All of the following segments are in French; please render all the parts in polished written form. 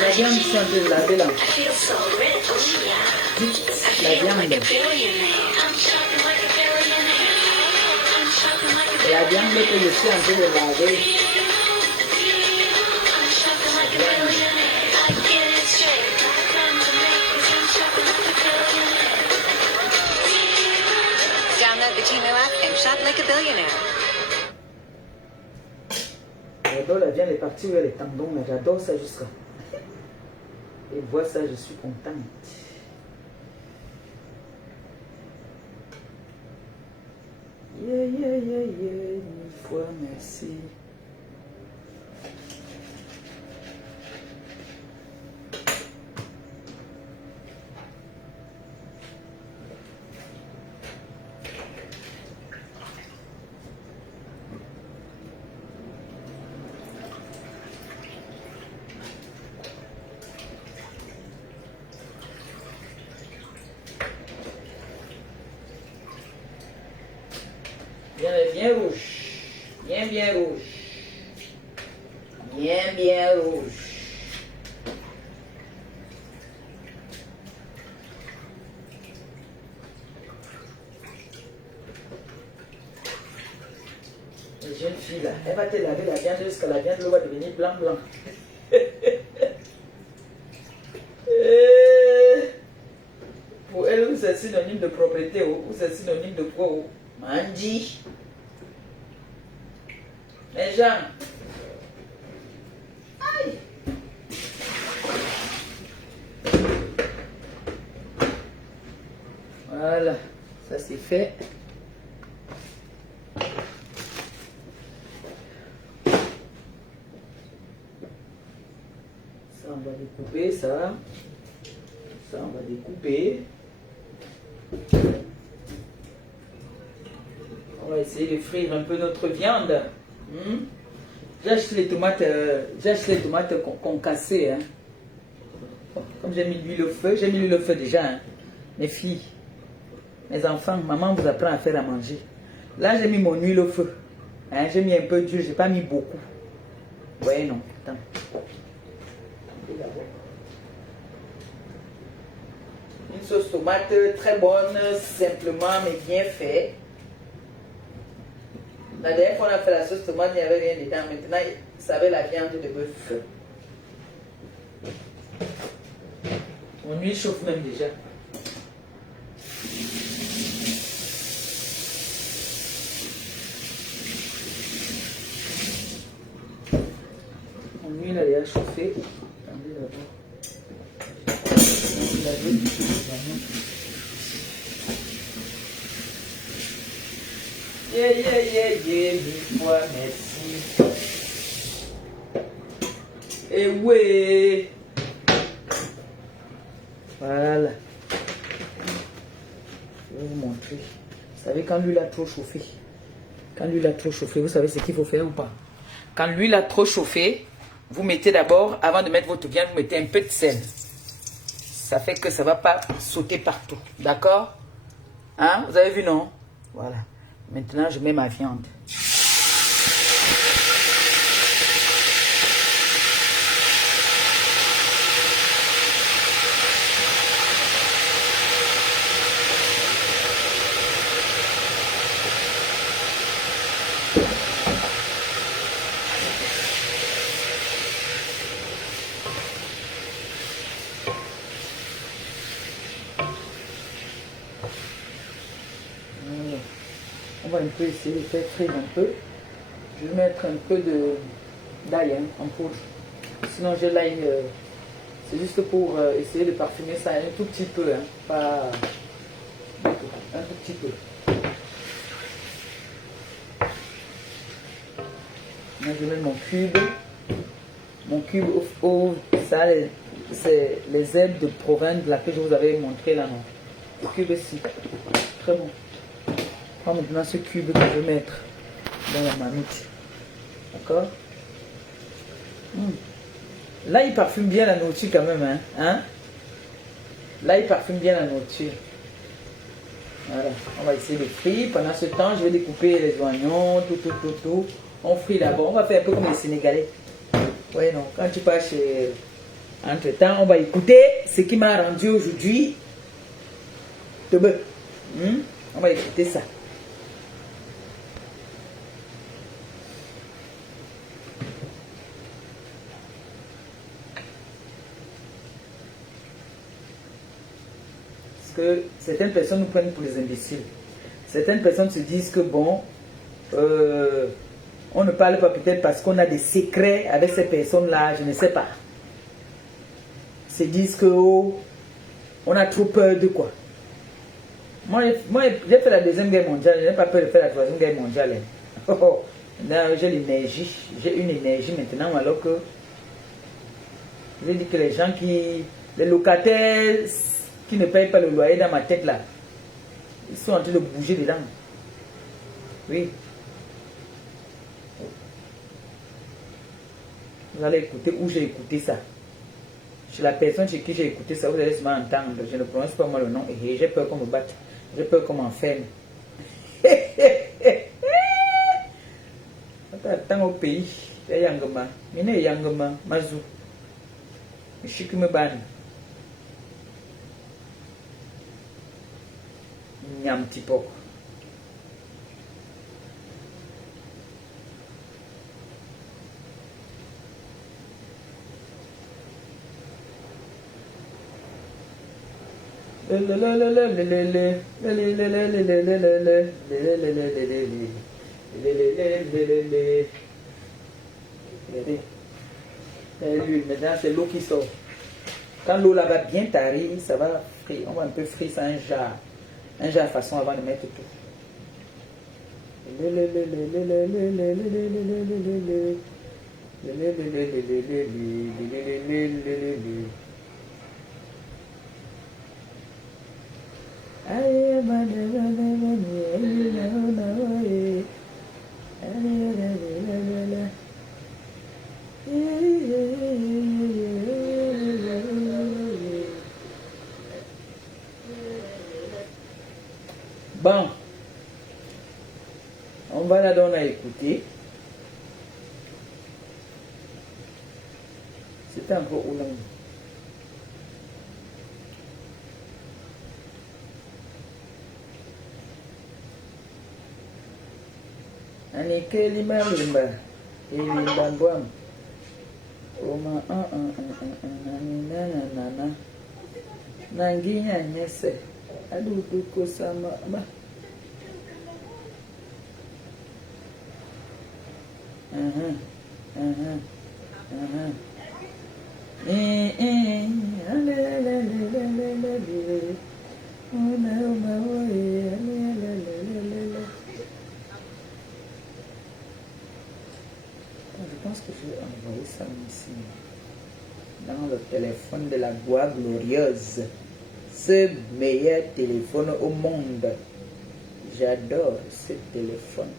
La viande, c'est un peu lavé là. La viande. La viande que je suis en train de laver. Download the Timo app and shop like a billionaire. J'adore la viande, est partie vers les tendons, mais j'adore ça jusqu'à. Et voir ça, je suis contente. Yeah, yeah, yeah, yeah, mille fois merci. Bien rouge, bien rouge, bien rouge. La jeune fille là, elle va te laver la viande jusqu'à la viande va devenir blanc. Pour elle, c'est synonyme de propriété ou c'est synonyme de quoi? Mandi. Les gens, fait. Ça, on va découper ça. Ça, on va découper. On va essayer de frire un peu notre viande. J'ai acheté les tomates concassées. Hein. Comme j'ai mis l'huile au feu, déjà. Hein. Mes filles, mes enfants, maman vous apprend à faire à manger. Là, j'ai mis mon huile au feu. Hein, j'ai mis un peu d'huile, j'ai pas mis beaucoup. Ouais, non. Attends. Une sauce tomate très bonne, simplement mais bien faite. La dernière fois on a fait la sauce tomate, il n'y avait rien dedans. Maintenant, ça avait la viande de bœuf. Mon huile chauffe même déjà. Mon huile a déjà chauffé. Attendez d'abord. Mille fois merci. Et oui. Voilà. Je vais vous montrer. Vous savez, quand l'huile a trop chauffé, vous savez ce qu'il faut faire ou pas? Quand l'huile a trop chauffé, vous mettez d'abord, avant de mettre votre viande, vous mettez un peu de sel. Ça fait que ça ne va pas sauter partout. D'accord? Hein? Vous avez vu, non? Voilà. Maintenant, je mets ma viande. On va un peu essayer de faire frire un peu. Je vais mettre un peu d'ail en poudre. Sinon j'ai l'ail, c'est juste pour essayer de parfumer ça un tout petit peu, hein, pas beaucoup, un tout petit peu. Là, je mets mon cube. Mon cube, ça c'est les ailes de province là que je vous avais montré là, non. Le cube ici, très bon. Je prends maintenant ce cube que je vais mettre dans la marmite. D'accord? Là, il parfume bien la nourriture quand même. Hein? Là, il parfume bien la nourriture. Voilà. On va essayer de frire. Pendant ce temps, je vais découper les oignons, tout. On frit d'abord. On va faire un peu comme les Sénégalais. Oui, non. Quand tu pars chez... Entre-temps, on va écouter ce qui m'a rendu aujourd'hui. On va écouter ça. Que certaines personnes nous prennent pour les imbéciles. Certaines personnes se disent que bon, on ne parle pas peut-être parce qu'on a des secrets avec ces personnes-là, je ne sais pas. Se disent que oh, on a trop peur de quoi. Moi j'ai fait la Deuxième Guerre mondiale, je n'ai pas peur de faire la Troisième Guerre mondiale. J'ai l'énergie, j'ai une énergie maintenant, alors que je dis que les locataires qui ne payent pas le loyer dans ma tête là, ils sont en train de bouger dedans. Oui. Vous allez écouter où j'ai écouté ça. Chez la personne chez qui j'ai écouté ça, vous allez seulement entendre. Je ne prononce pas moi le nom et j'ai peur qu'on me batte. J'ai peur qu'on m'enferme. Attends au pays. Il y a Yangama. Il y a Yangama. Mazou. Je suis qui me banne. Un petit peu. L'huile, maintenant c'est l'eau qui sort. Quand l'eau là va bien tarir, ça va frire. On va un peu frire ça un jar. Un genre de façon avant de mettre tout. Bon, on va la donner à écouter. C'était encore où là? Anike lima limba, limba boam. Oma na nanginya nyese. Adudu kosama ba. Je pense que je vais envoyer ça ici dans le téléphone de la gloire glorieuse. Ce meilleur téléphone au monde. J'adore ce téléphone.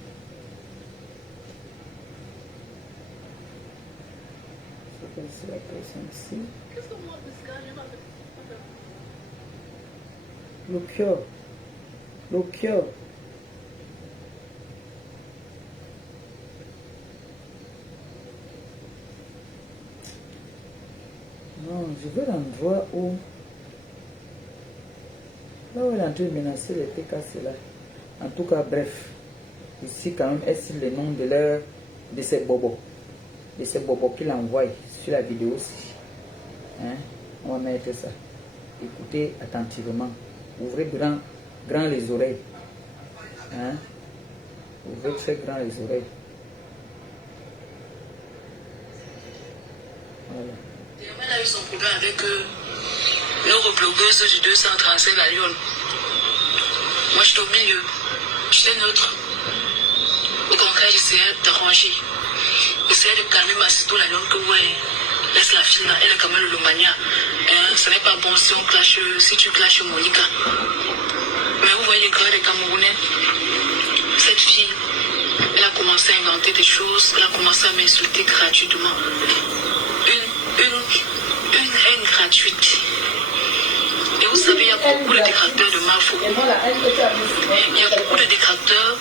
C'est la personne ici. Lucchio. Non, je veux l'endroit où... Là où elle est en train de menacer les TK, c'est là. En tout cas, bref. Ici, quand même, est-ce le nom de ces bobos. De ces bobos qu'il envoie sur la vidéo aussi. Hein? On va mettre ça. Écoutez attentivement. Ouvrez grand les oreilles. Hein? Ouvrez très grand les oreilles. Voilà. Elle a eu son problème avec nos blogueuse du 235 à Lyon. Moi, j'étais au milieu. J'étais neutre. Au contraire, j'essayais d'arranger. J'essayais de calmer ma sito la Lyon que ouais, laisse la fille là, elle est quand même le mania. Hein, ce n'est pas bon si on clash, si tu clashes Monica. Mais vous voyez les gars des Camerounais, cette fille, elle a commencé à inventer des choses, elle a commencé à m'insulter gratuitement. Une haine gratuite. Et vous savez, il y a beaucoup de détracteurs de Mafo. Il y a beaucoup de détracteurs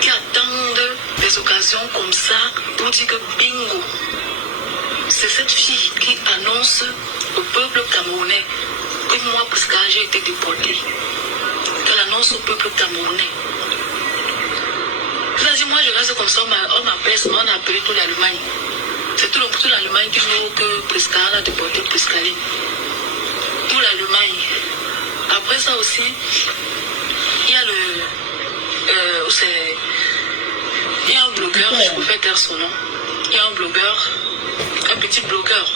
qui attendent des occasions comme ça pour dire que bingo, c'est cette fille qui annonce au peuple camerounais que moi, parce que j'ai été déportée, qu'elle annonce au peuple camerounais. C'est-à-dire, moi, je reste comme ça, on m'appelle, on a appelé toute l'Allemagne. C'est tout l'Allemagne qui veut que Prescal a déporté Prescaline. Tout l'Allemagne. Après ça aussi, il y a il y a un blogueur, je préfère taire son nom. Il y a un blogueur, un petit blogueur.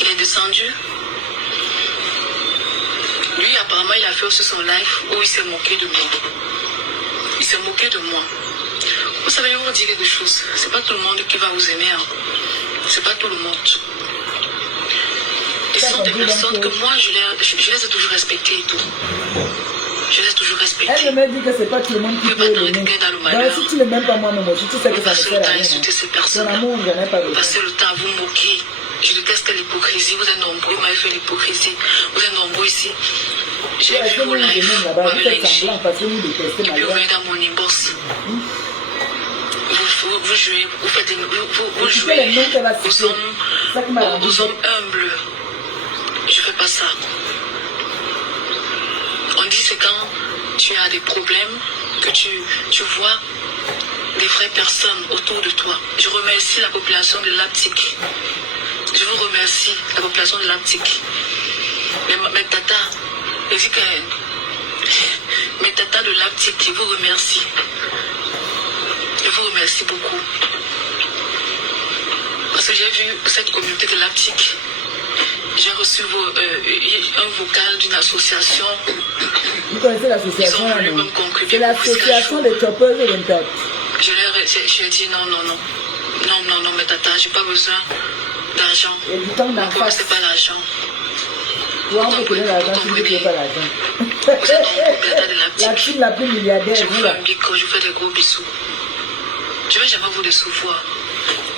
Il est descendu. Lui, apparemment, il a fait aussi son live où il s'est moqué de moi. Il s'est moqué de moi. Vous savez, je vais vous dire quelque chose. C'est pas tout le monde qui va vous aimer. Hein. C'est pas tout le monde. Et ce sont des personnes que moi, je les ai toujours respectées et tout. Je les ai toujours respectées. Elle m'a dit que c'est pas tout le monde qui peut l'aimer. Si tu ne m'aimes pas moi, si tu sais que ça ne sert à rien. Ton amour, je n'ai pas besoin. Passez le temps à vous moquer. Je déteste l'hypocrisie. Vous êtes nombreux, vous m'avez fait l'hypocrisie. Vous êtes nombreux ici. J'ai vu vos lives. Vous m'avez lynché. Et puis vous venez dans mon inbox. Vous jouez, vous faites des, vous jouez aux hommes humbles. Je ne fais pas ça. On dit c'est quand tu as des problèmes que tu vois des vraies personnes autour de toi. Je remercie la population de Leipzig. Je vous remercie, la population de Leipzig. Mes tatas, mes tatas de Leipzig, je vous remercie. Je vous remercie beaucoup. Parce que j'ai vu cette communauté de Leipzig. j'ai reçu un vocal d'une association. Vous connaissez l'association là, non? C'est l'association des choppers et des top. J'ai dit non, mais tata, j'ai pas besoin d'argent. Et du temps d'en face. C'est pas l'argent. Toi, on peut donner l'argent si tu ne pas l'argent. La team la plus milliardaire. Je vous fais un bico, je vous fais des gros bisous. Je vais jamais vous décevoir.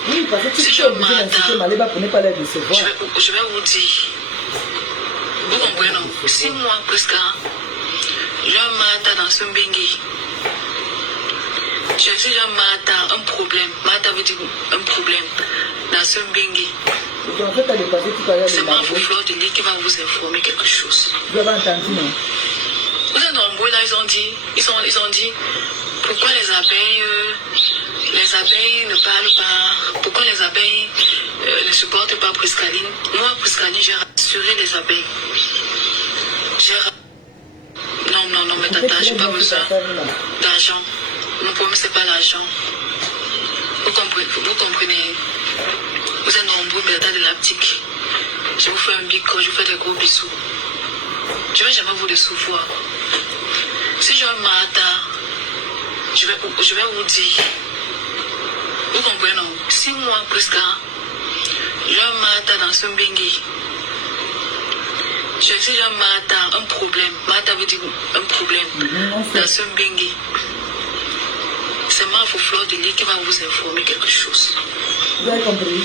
Oui, parce que tu es obligé d'insister Maléba pour ne pas les décevoir. Je vais vous dire. Vous comprenez, non? 6 mois presque, j'ai un mata dans ce bengi. J'ai dit un mata, un problème. Mata veut dire un problème dans ce bengi. C'est ma Fleur de Lys qui va vous informer quelque chose. Vous avez entendu, non? Vous êtes nombreux là, ils ont dit pourquoi les abeilles ne parlent pas, pourquoi les abeilles ne supportent pas Priscaline. Moi, Priscaline, j'ai rassuré les abeilles. Non, mais tata, j'ai pas besoin d'argent. Mon problème, c'est pas l'argent. Vous comprenez. Vous êtes nombreux, mais tata de l'aptique. Je vous fais un bico, je vous fais des gros bisous. Je vais jamais vous décevoir. Si j'ai un matin, je vais vous dire. Vous comprenez, non? 6 mois presque, j'ai un matin dans ce bengi. J'ai dit un matin, un problème. Matin veut dire un problème dans ce bengi. C'est ma Fleur de Lys qui va vous informer quelque chose. Vous avez compris?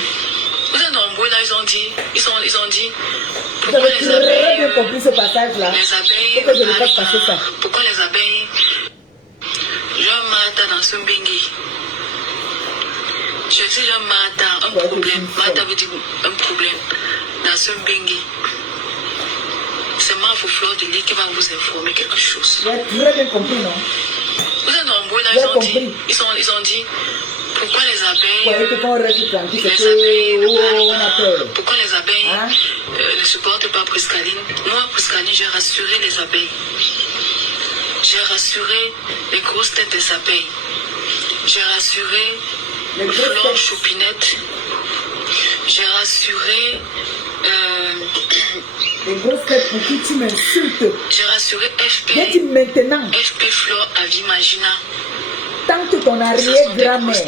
Vous êtes nombreux là, ils ont dit vous avez très bien compris ce passage là. Les abeilles, pourquoi je ne fasse passer ça? Pourquoi les abeilles, j'ai un matin dans ce bengi. J'ai dit un matin, un problème. Matin veut dire un problème dans ce bengi. C'est ma Fleur de Lys qui va vous informer quelque chose. Vous avez très bien compris, non? Vous êtes nombreux là, ils ont dit pourquoi les abeilles, pourquoi les abeilles ne supportent pas Priscaline. Moi, Priscaline, j'ai rassuré les abeilles. J'ai rassuré les grosses têtes des abeilles. J'ai rassuré Flore Choupinette. J'ai rassuré les grosses têtes pour qui tu m'insultes. J'ai rassuré FP. Dis maintenant. FP Flore Avimagina. Tant que ton arrière-grand-mère.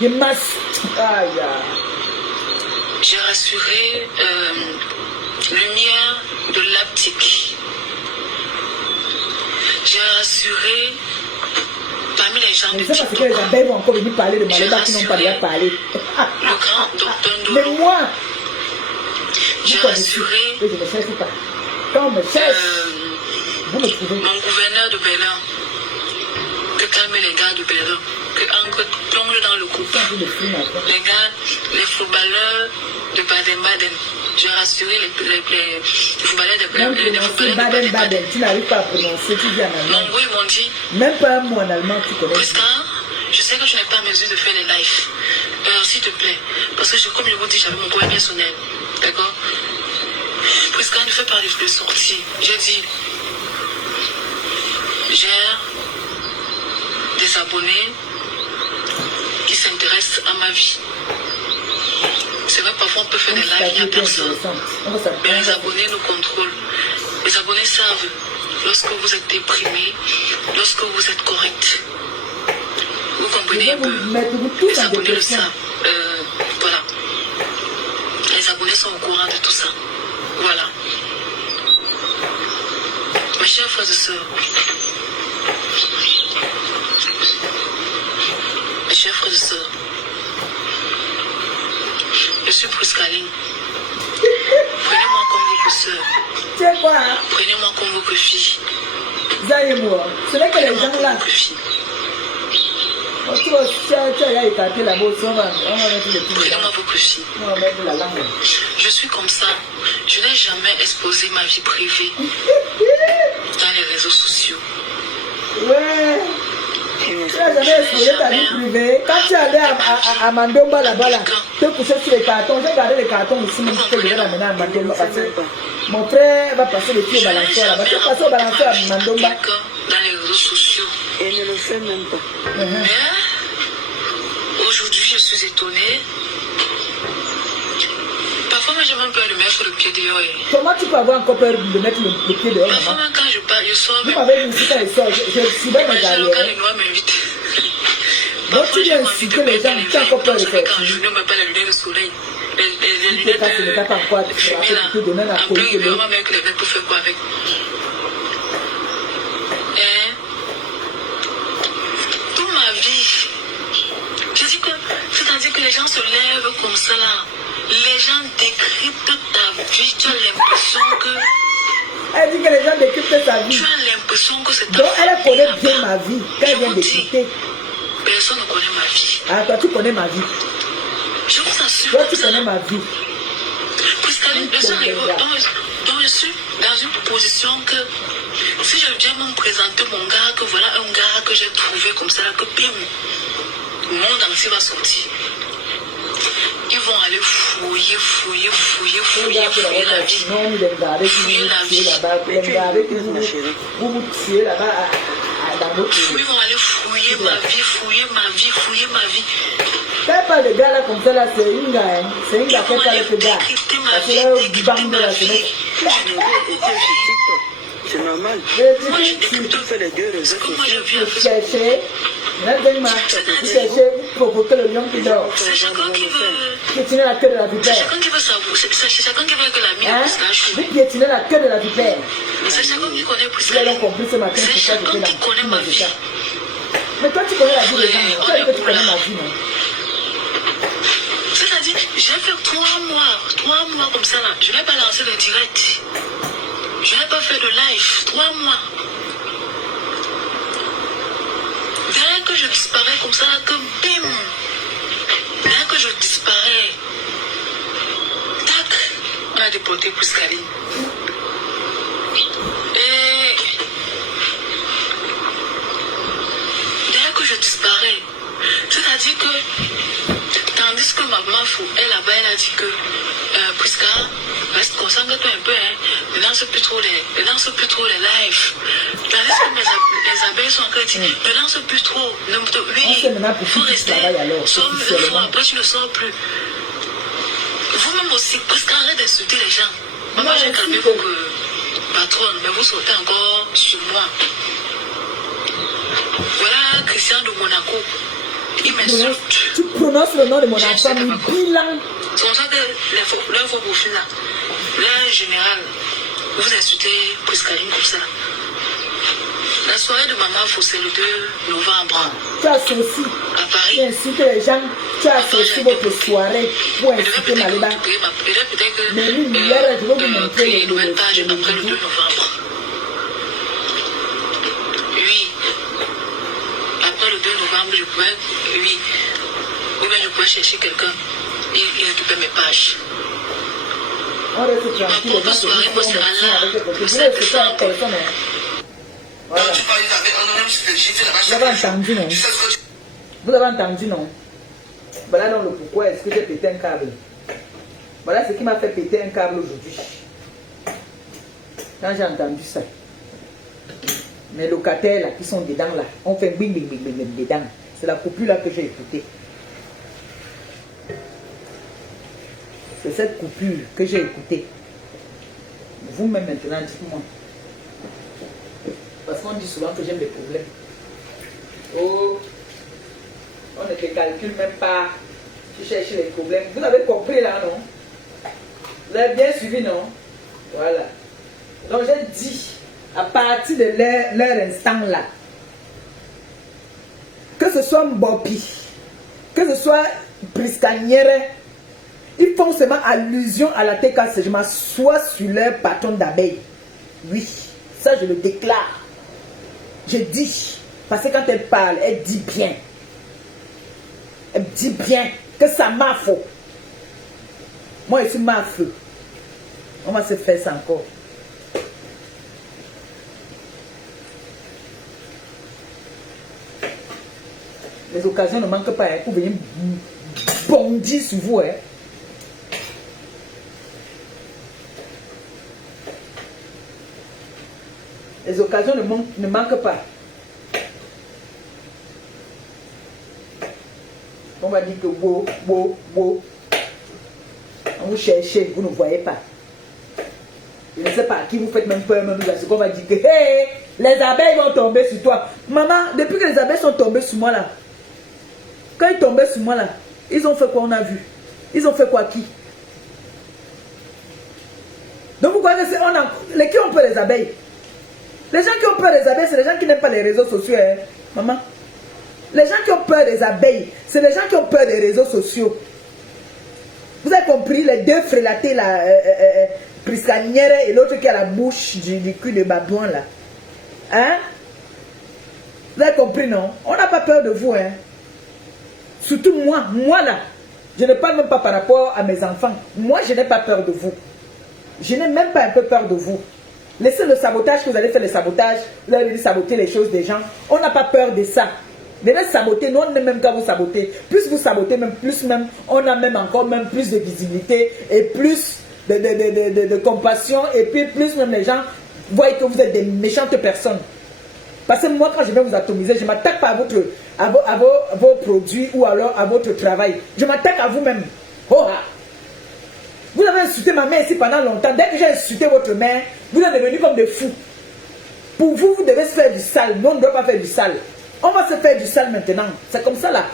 Je masse. Aïe. J'ai rassuré Lumière de l'Aptique. J'ai rassuré parmi les gens de TikTok. C'est parce que les abeilles vont encore venir parler de Maléba qui n'ont pas déjà parlé. Le grand docteur Ndolo. Mais moi, j'ai rassuré. Je ne cherche pas. Quand on me cherche, vous me trouvez. Mon gouverneur de Berlin. Que calmer les gars de Berlin. Que Ancre plonge dans le coup. Les gars, les footballeurs de Baden-Baden. J'ai rassuré les footballeurs de Baden-Baden. Tu n'arrives pas à prononcer, tu dis en allemand. Nombreux, ils m'ont dit. Même pas un mot en allemand, tu connais. Prisca, je sais que tu n'es pas en mesure de faire les lives. S'il te plaît. Parce que, comme je vous dis, j'avais mon problème personnel. D'accord? Prisca, ne fais pas de sortie. J'ai dit. J'ai des abonnés qui s'intéressent à ma vie. C'est vrai, parfois on peut faire des lives, il n'y a personne. Mais les abonnés nous contrôlent. Les abonnés savent lorsque vous êtes déprimé, lorsque vous êtes correct. Vous comprenez un peu? Les abonnés le savent. Voilà. Les abonnés sont au courant de tout ça. Voilà. Mes chers frères et sœurs, mes chers frères et sœurs, je suis Priscaline. Prenez-moi comme votre sœur. C'est quoi? Prenez-moi comme votre fille. Zaïmoua, c'est vrai que les gens là. Prenez-moi votre fille. Je suis comme ça. Je n'ai jamais exposé ma vie privée dans les réseaux sociaux. Ouais. Tu n'as jamais exposé ta vie privée. Quand tu allais à Mandomba là-bas, tu couchais sur les cartons. J'ai gardé les cartons ici, mais je vais l'amener à Mandomba parce que mon frère va passer les pieds au balanceur là-bas. Tu vas passer au balanceur à Mandomba. Dans les réseaux sociaux. Et ne le fait même pas. Mais aujourd'hui, je suis étonnée. Parfois, moi j'ai même peur de mettre le pied dehors. Comment tu peux avoir encore peur de mettre le pied dehors, Parfois, maman? même quand je pars, je sors. Vous m'avez dit quand je sors, je suis dans mes Quand arrières. les noirs m'invitent. Donc tu viens insulter les gens, tu as encore peur de faire. Quand je ne mets pas les lunettes de soleil. Les Tu peux pas, ce n'est pas quoi, tu fumée, là. peux donner la Après, politique. on va mettre les lunettes pour faire quoi avec? Toute ma vie, je dis que, c'est-à-dire que les gens se lèvent comme ça là. Les gens décryptent ta vie, tu as l'impression que... Elle dit que les gens décryptent sa vie. Tu as l'impression que c'est ta Donc elle vie connaît là-bas. bien ma vie. Quand elle vient Je vous dis, d'écouter. personne ne connaît ma vie. Ah, toi tu connais ma vie. Je vous assure. Toi tu comme ça, connais ma vie. Puisqu'elle je suis arrivée, donc je suis dans une position que si je viens me présenter mon gars, que voilà un gars que j'ai trouvé comme ça, que bim, le monde entier va sortir. Ils vont aller fouiller la vie. Non, il est gardé, Fouiller la vie. il est gardé, vous tuez là-bas dans votre Ils vont aller fouiller ma vie. Quand elle parle de gars là comme ça, là, c'est une gars, hein. C'est une gars qui parle de gars. Parce que là, du bang de la semaine. C'est normal. Tu fais les deux réseaux Moi je vis Vous avec cherchez, vous cherchez, vous provoquez le lion qui dort. c'est chacun qui veut. Piétiner la queue de la C'est vipère. chacun qui veut savoir. C'est chacun qui veut que la mienne Hein? puisse la chou. Vous piétinez la queue de la vipère. C'est chacun qui connaît plus Vous l'avez compris ce matin, C'est pourquoi chacun j'étais qui connaît dans ma vie. Mais toi, tu connais la vie des gens, non? Tu as dit que tu connais ma vie, non? C'est-à-dire, j'ai fait 3 mois comme ça là. Je n'ai pas lancé de direct. Je n'ai pas fait de live. 3 mois. Dès que je disparais comme ça, que bim. Dès que je disparais, tac, on a déporté Pouskali. Et dès que je disparais, c'est-à-dire que tandis que ma maman fou, elle là-bas, elle a dit que Prisca, reste concentre-toi un peu, hein. Ne lance plus trop les lives. Tandis que les abeilles sont encore dit, ne lance plus trop. On sait maintenant pour qui tu rester. travailles alors, Sors une officiellement. fois, après tu ne sors plus. Vous-même aussi, Prisca, arrête d'insulter les gens. Maman, Non, j'ai calmé insulte. pour que patronne, mais vous sautez encore sur moi. Voilà Christian de Monaco. Il m'insulte. Tu prononces le nom de mon enfant, mais bilan. C'est pour ça que leur faux profil là, là en général, vous insultez Priscaline comme ça. La soirée de maman, c'est le 2 novembre Tu associes, à tu Paris. insultes les gens, tu associes votre soirée pour Je devais insulter peut-être Maliba. peut-être que Mais lui, hier, je vais vous montrer créer une le nouvelle page le après le 2 vidéo. novembre. Oui. Après le 2 novembre, je pouvais, oui. Ou bien je pouvais chercher quelqu'un. Il récupère mes pages. On reste tranquille, les gens se disent qu'on est médecin avec les côtés. Vous n'êtes pas une personne, hein. Voilà. Vous avez entendu, non? Vous avez entendu, non? Voilà donc le pourquoi est-ce que j'ai pété un câble. Voilà ce qui m'a fait péter un câble aujourd'hui. Quand j'ai entendu ça. Mes locataires là, qui sont dedans là, on fait bing bing bing bing bing dedans. C'est la coupure là que j'ai écoutée. C'est cette coupure que j'ai écoutée. Vous-même maintenant, dites-moi. Parce qu'on dit souvent que j'aime les problèmes. Oh, on ne te calcule même pas. Tu cherches les problèmes. Vous avez compris là, non? Vous avez bien suivi, non? Voilà. Donc j'ai dit, à partir de leur instant là, que ce soit Mbopi, que ce soit Priscanière, ils font seulement allusion à la TKC. Je m'assois sur leur patron d'abeilles. Oui, ça je le déclare. Je dis, parce que quand elle parle, elle dit bien. Elle dit bien que ça m'a faux. Moi, je suis ma feu. On va se faire ça encore. Les occasions ne manquent pas, hein, pour venir bondir sur vous. Hein. Les occasions ne manquent pas. On va dire que wow. Vous cherchez, vous ne voyez pas. Je ne sais pas à qui vous faites même peur, même parce qu'on va dire que hey, les abeilles vont tomber sur toi. Maman, depuis que les abeilles sont tombées sur moi là, quand ils tombaient sur moi là, ils ont fait quoi? On a vu. Ils ont fait quoi? Qui? Donc vous voyez que c'est qui ont peur des abeilles? Les gens qui ont peur des abeilles, c'est les gens qui n'aiment pas les réseaux sociaux, hein, maman. Les gens qui ont peur des abeilles, c'est les gens qui ont peur des réseaux sociaux. Vous avez compris, les deux frélatés là, Priscanière et l'autre qui a la bouche du cul de babouin là. Hein? Vous avez compris, non? On n'a pas peur de vous, hein. Surtout moi là. Je ne parle même pas par rapport à mes enfants. Moi, je n'ai pas peur de vous. Je n'ai même pas un peu peur de vous. Laissez le sabotage que vous allez faire, le sabotage. Vous allez saboter les choses des gens. On n'a pas peur de ça. Venez saboter, nous on n'aime même qu'à vous saboter. Plus vous sabotez, même plus même, on a même encore même plus de visibilité et plus de compassion et puis plus même les gens voient que vous êtes des méchantes personnes. Parce que moi quand je vais vous atomiser, je ne m'attaque pas à vos produits ou alors à votre travail. Je m'attaque à vous-même. Oh, vous avez insulté ma mère ici pendant longtemps. Dès que j'ai insulté votre mère, vous êtes devenus comme des fous. Pour vous, vous devez se faire du sale. Nous, on ne doit pas faire du sale. On va se faire du sale maintenant. C'est comme ça là.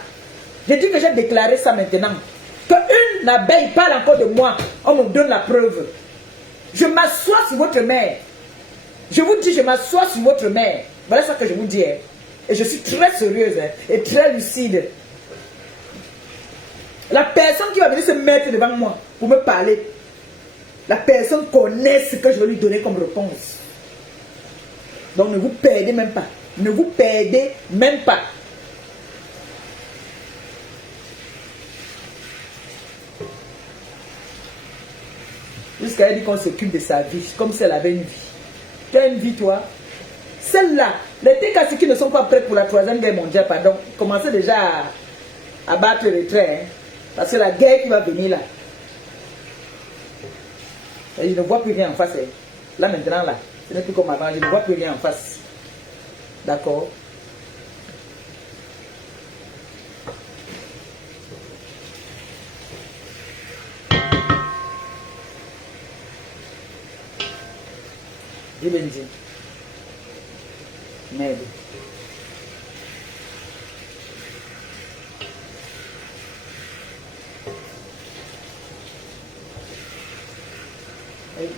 J'ai dit que j'ai déclaré ça maintenant. Qu'une abeille parle encore de moi. On me donne la preuve. Je m'assois sur votre mère. Je vous dis, je m'assois sur votre mère. Voilà ce que je vous dis. Hein. Et je suis très sérieuse hein, et très lucide. La personne qui va venir se mettre devant moi pour me parler, la personne connaît ce que je vais lui donner comme réponse. Donc ne vous perdez même pas. Ne vous perdez même pas. Jusqu'à elle dit qu'on s'occupe de sa vie, comme si elle avait une vie. Tu as une vie, toi? Celle-là, les TKC qui ne sont pas prêts pour la 3e guerre mondiale, pardon, commencez déjà à battre les traits. Hein, parce que la guerre qui va venir là, et je ne vois plus rien en face. Hein. Là maintenant, là, ce n'est plus comme avant, je ne vois plus rien en face. D'accord? Je l'ai dit. Merde.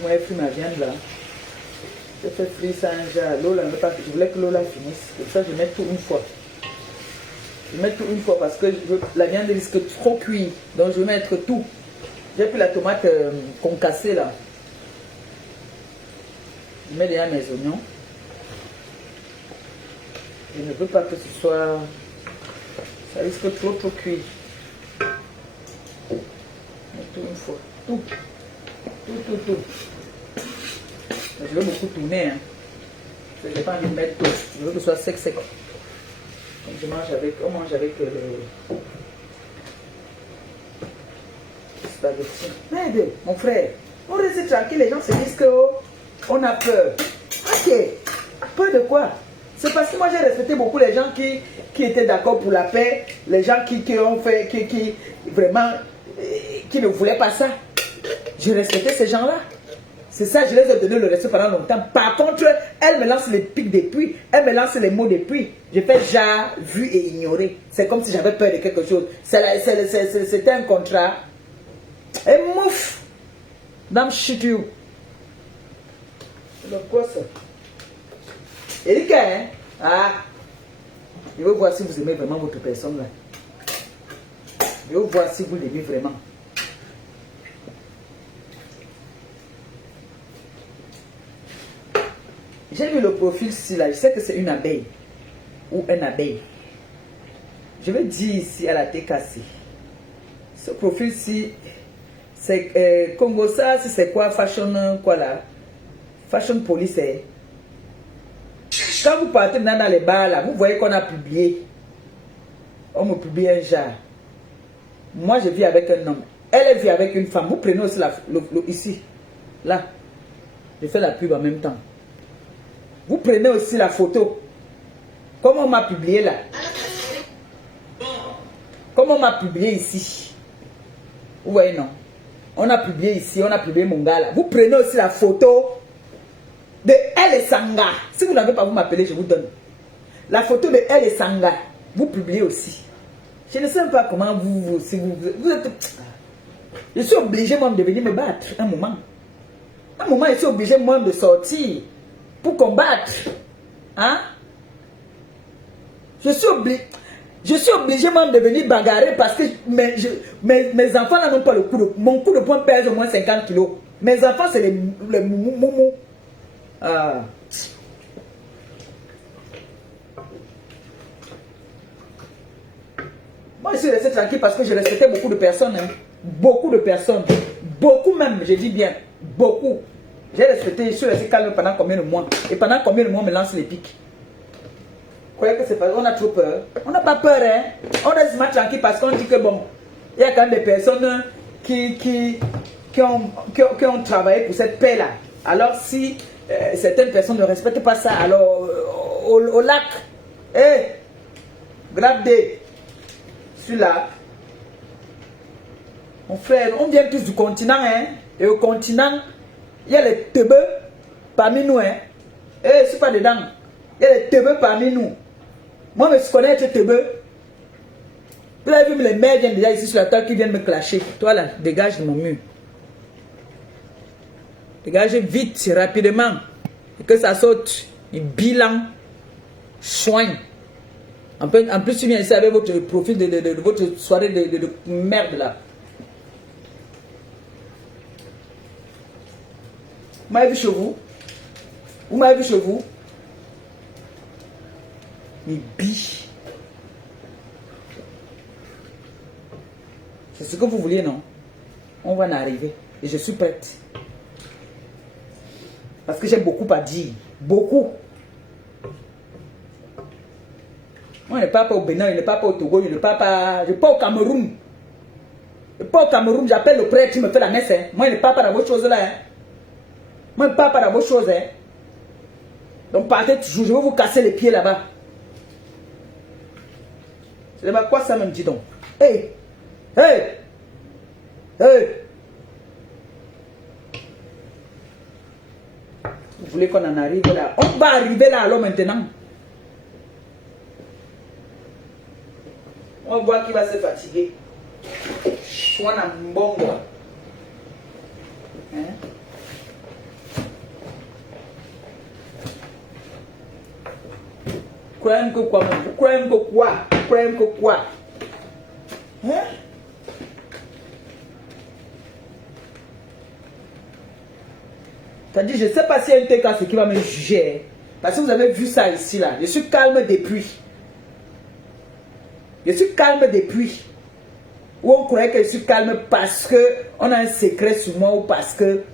Moi, j'ai pris ma viande là. J'ai fait frire ça un jar. L'eau là, je voulais que l'eau là finisse. Comme ça, je mets tout une fois. Je mets tout une fois parce que la viande risque trop cuire. Donc, je vais mettre tout. J'ai pris la tomate concassée là. Je mets déjà mes oignons. Je ne veux pas que ce soit... Ça risque trop cuire. Je mets tout une fois. Tout. Je veux beaucoup tourner. Hein. Je n'ai pas envie de mettre tout. Je veux que ce soit sec. Donc je mange avec, on mange avec le spaghetti. Merde, mon frère, on reste tranquille. Les gens se disent qu'on a peur. Ok, peur de quoi? C'est parce que moi j'ai respecté beaucoup les gens qui étaient d'accord pour la paix, les gens qui ont fait, qui vraiment, qui ne voulaient pas ça. J'ai respecté ces gens-là. C'est ça, je les ai donné le respect pendant longtemps. Par contre, elle me lance les pics depuis, elle me lance les mots depuis. Je fais ja, vu et ignoré. C'est comme si j'avais peur de quelque chose. C'était un contrat. Et mouf! Damn shit you. C'est quoi ça? Erika, hein? Ah! Je veux voir si vous aimez vraiment votre personne là. Je veux voir si vous l'aimez vraiment. J'ai vu le profil ici là, je sais que c'est une abeille ou un abeille. Je vais dire ici à la TKC. Ce profil-ci, c'est Congo ça, c'est quoi? Fashion, quoi là? Fashion police. Hein? Quand vous partez dans les bars là, vous voyez qu'on a publié. On me publie un genre. Moi je vis avec un homme. Elle vit avec une femme. Vous prenez aussi ici. Là. Je fais la pub en même temps. Vous prenez aussi la photo. Comme on m'a publié là. Comme on m'a publié ici. Vous voyez non? On a publié ici, on a publié mon gars là. Vous prenez aussi la photo de Elle et Sanga. Si vous n'avez pas, vous m'appelez, je vous donne. La photo de Elle et Sanga, vous publiez aussi. Je ne sais pas comment si vous êtes... Je suis obligé moi de venir me battre un moment. Un moment, je suis obligé moi de sortir pour combattre. Hein? Je suis obligé moi de venir bagarrer parce que mes enfants n'ont pas le coup de... Mon coup de poing pèse au moins 50 kilos. Mes enfants, c'est les moumou. Ah. Moi, je suis resté tranquille parce que je respectais beaucoup de personnes. Hein. Beaucoup de personnes. Beaucoup même, je dis bien. Beaucoup. J'ai respecté, je suis resté calme pendant combien de mois. Et pendant combien de mois on me lance les pics. Vous croyez que c'est pas... On a trop peur. On n'a pas peur, hein. On reste tranquille parce qu'on dit que bon, il y a quand même des personnes qui ont travaillé pour cette paix-là. Alors si certaines personnes ne respectent pas ça, alors au lac, grave D, celui-là, mon frère, on vient tous du continent, hein. Et au continent, il y a les teubeux parmi nous, hein. Je ne suis pas dedans. Il y a les teubeux parmi nous. Moi, je connais être teubeux. Vous avez vu, les mères viennent déjà ici sur la table qui viennent me clasher. Toi là, dégage de mon mur. Dégagez vite, rapidement. Et que ça saute. Un bilan. Soigne. En plus, tu viens ici avec votre profil de votre soirée de merde là. Vous m'avez vu chez vous? Vous m'avez vu chez vous? Mais biche. C'est ce que vous vouliez, non? On va en arriver. Et je suis prête. Parce que j'ai beaucoup à dire. Beaucoup. Moi, je ne pars pas au Bénin, je ne pars pas au Togo, je ne pars pas au Cameroun. Je ne pars pas au Cameroun, j'appelle le prêtre, il me fait la messe. Hein. Moi, je ne pars pas dans vos choses là. Hein. Moi, je ne pars pas dans vos choses. Hein. Donc, partez toujours, je vais vous casser les pieds là-bas. C'est pas quoi ça me dit donc? Hey! Hey! Hey! Vous voulez qu'on en arrive là? On va arriver là alors maintenant. On voit qu'il va se fatiguer. Soit un bon gars. Hein? Croyez que quoi? Croyez que quoi? Croyez que quoi? Hein? C'est-à-dire, je ne sais pas si un TK c'est qui va me juger. Parce que vous avez vu ça ici là. Je suis calme depuis. Je suis calme depuis. Ou on croyait que je suis calme parce que on a un secret sur moi ou parce que...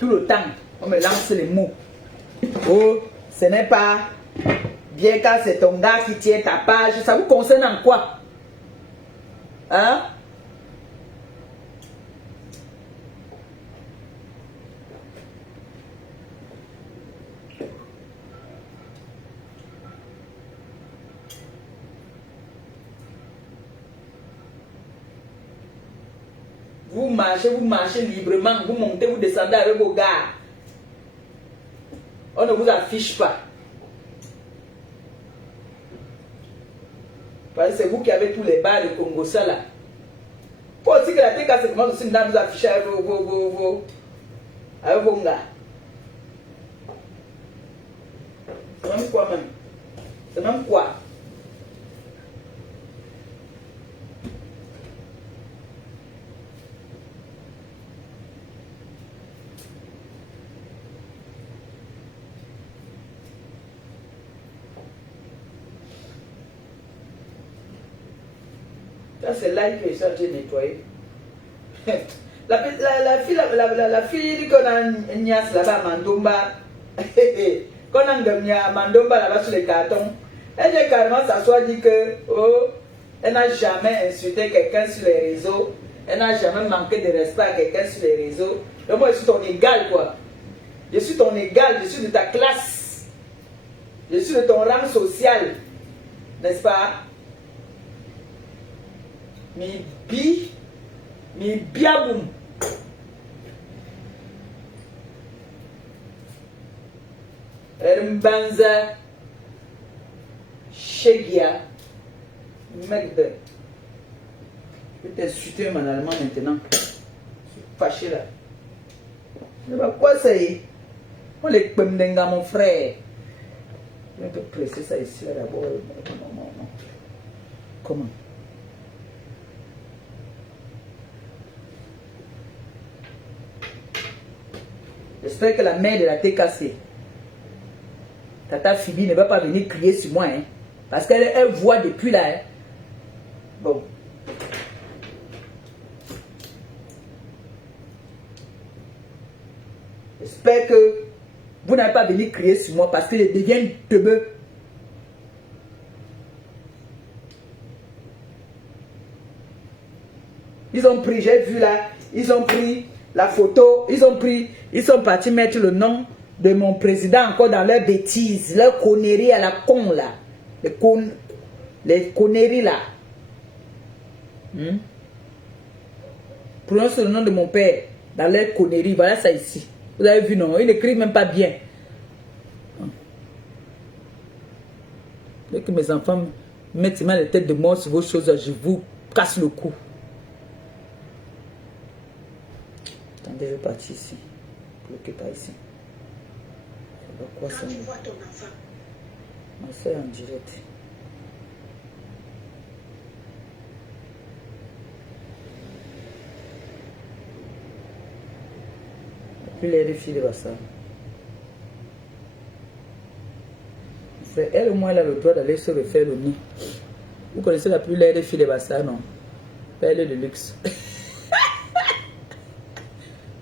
Tout le temps, on me lance les mots. Oh, ce n'est pas bien quand c'est ton gars qui tient ta page. Ça vous concerne en quoi? Hein? Vous marchez librement, vous montez, vous descendez avec vos gars. On ne vous affiche pas. Parce que c'est vous qui avez tous les bars de Congo, ça là. Pour aussi que la TK se commence aussi à vous afficher avec vos gars. C'est même quoi même? C'est même quoi? Ça c'est là que je suis en train de nettoyer. La fille qu'on a Nias là-bas à Mandomba, qu'on a Mandomba là-bas sur les cartons, elle vient carrément s'asseoir dit que oh, elle n'a jamais insulté quelqu'un sur les réseaux, elle n'a jamais manqué de respect à quelqu'un sur les réseaux. Donc moi je suis ton égal quoi. Je suis ton égal, je suis de ta classe. Je suis de ton rang social. N'est-ce pas? Mi biaboum. Mbanza Shegia Megde. Je vais t'insulter en allemand maintenant. Je suis fâché là. Je sais pas quoi ça y est. On les pemdenga mon frère. Je vais un peu presser ça ici là d'abord. Non. Comment? J'espère que la mère de la thé cassée. Tata Phoebe ne va pas venir crier sur moi, hein, parce qu'elle voit depuis là. Hein. Bon. J'espère que vous n'avez pas venu crier sur moi parce qu'ils deviennent teubeux. Ils ont pris, j'ai vu là, ils ont pris la photo, ils sont partis mettre le nom de mon président encore dans leurs bêtises, leurs conneries à la con là. Les conneries là. Prononce le nom de mon père dans leurs conneries. Voilà ça ici. Vous avez vu, non? Il n'écrit même pas bien. Dès que mes enfants mettent les têtes de mort sur vos choses, je vous casse le cou. Attendez, je vais partir ici. Bloquez pas ici. Quoi, quand tu vois ton enfant, ma soeur en direct. Puis les filles de Bassa. C'est elle au moins elle a le droit d'aller se refaire le nez. Vous connaissez la plus laide fille de Bassa, non? Elle est de luxe.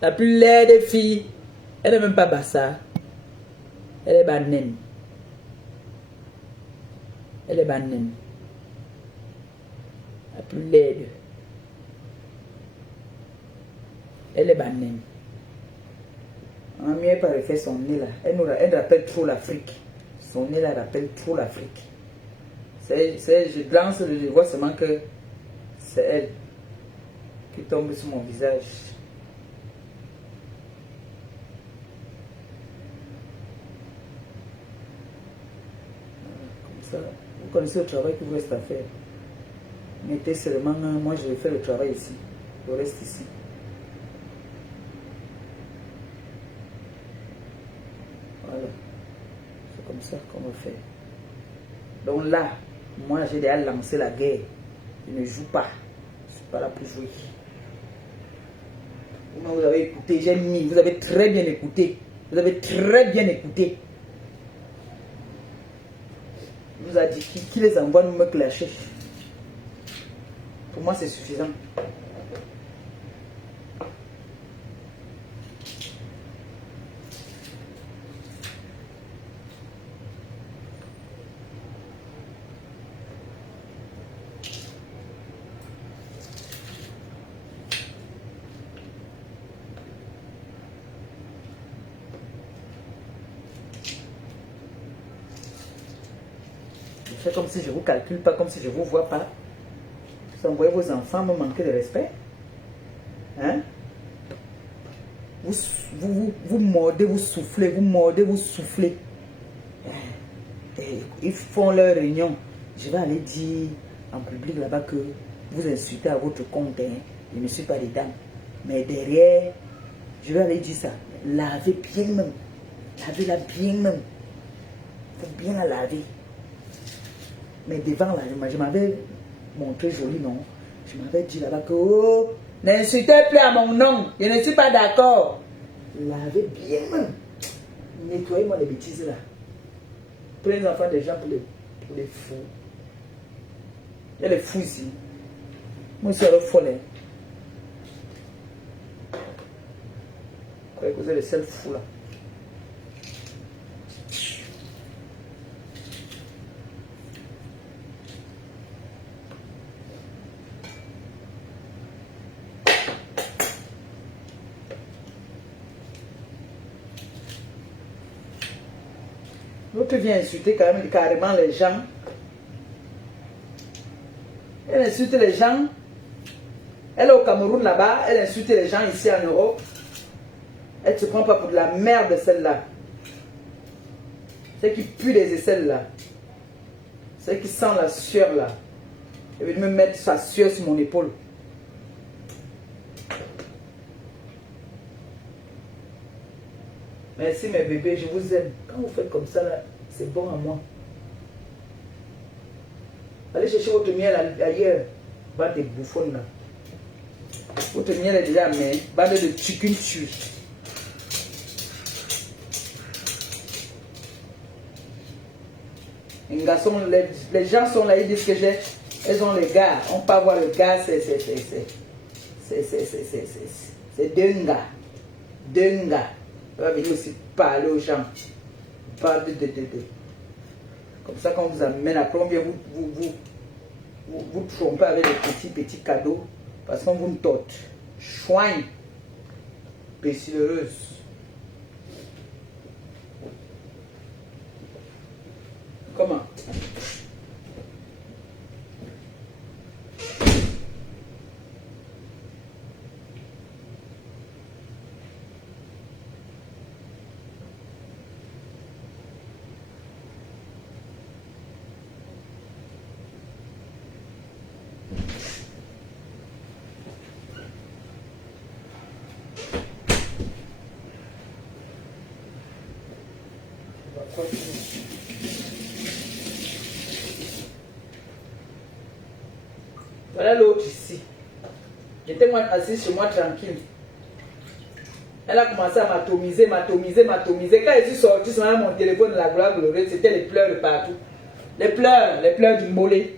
La plus laide fille, elle n'est même pas Bassa. Elle est banane. Elle est banane. La plus laide. Elle est banane. Mamie n'a pas refait son nez là. Elle rappelle trop l'Afrique. Son nez là rappelle trop l'Afrique. Je glance, je vois seulement que c'est elle qui tombe sur mon visage. Vous connaissez le travail que vous reste à faire. Mettez seulement, moi je vais faire le travail ici. Le reste ici. Voilà. C'est comme ça qu'on va faire. Donc là, moi j'ai déjà lancé la guerre. Je ne joue pas. Je ne suis pas là pour jouer. Vous avez écouté, j'ai mis, vous avez très bien écouté. Vous avez très bien écouté. Nous a dit qui les envoie nous me clasher. Pour moi, c'est suffisant. Je fais comme si je ne vous calcule pas, comme si je ne vous vois pas. Vous envoyez vos enfants me manquer de respect. Hein? Vous mordez, vous soufflez, vous mordez, vous soufflez. Et ils font leur réunion. Je vais aller dire en public là-bas que vous insultez à votre compte. Hein? Je ne suis pas dedans. Mais derrière, je vais aller dire ça. Lavez bien même. Lavez-la bien même. Il faut bien la laver. Mais devant là, je m'avais montré joli, non? Je m'avais dit là-bas que, oh, n'insultez plus à mon nom, je ne suis pas d'accord. Lavez bien même. Nettoyez-moi les bêtises là. Prenez les enfants des gens pour les fous. Il y a les fous ici. Moi aussi, je suis folle. Vous croyez que vous êtes les seuls fous là? L'autre vient insulter quand même carrément les gens. Elle insulte les gens. Elle est au Cameroun là-bas. Elle insulte les gens ici en Europe. Elle ne se prend pas pour de la merde celle-là. Celle qui pue les aisselles là. Celle qui sent la sueur là. Elle veut me mettre sa sueur sur mon épaule. Merci mes bébés, je vous aime. Quand vous faites comme ça là, c'est bon à moi. Allez chercher votre miel ailleurs. Bande de bouffons là. Votre miel est déjà amené. Bande de chicken tue. Un garçon, les gens sont là, ils disent que elles ont les gars. On peut avoir le gars, c'est deux gars. Deux gars. On va venir aussi parler aux gens. Parle de. Comme ça, quand on vous amène après, on vient vous tromper avec des petits cadeaux. Parce qu'on vous tote. Chouin. Pécileuse. Comment? Voilà l'autre ici. J'étais assis chez moi tranquille. Elle a commencé à m'atomiser. Quand je suis sorti, sur mon téléphone, la gloire glorieuse, c'était les pleurs de partout. Les pleurs du mollet.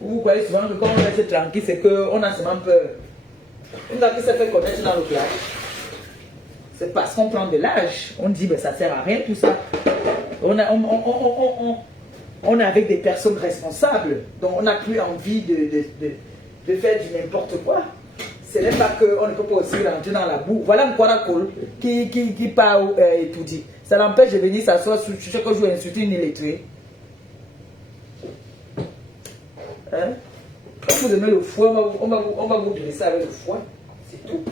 Vous voyez souvent que quand on reste tranquille, c'est qu'on a seulement peur. Une fois qui s'est fait connaître dans le village, c'est parce qu'on prend de l'âge. On dit, ben, ça ne sert à rien tout ça. On est avec des personnes responsables, donc on n'a plus envie de faire du n'importe quoi. Ce n'est pas qu'on ne peut pas aussi rentrer dans la boue. Voilà un Kwarakol qui parle et tout dit. Ça l'empêche de venir s'asseoir sur chaque jour et insulter une illettrée. Hein? Quand vous aimez le foie, on va vous dresser avec le foie. C'est tout.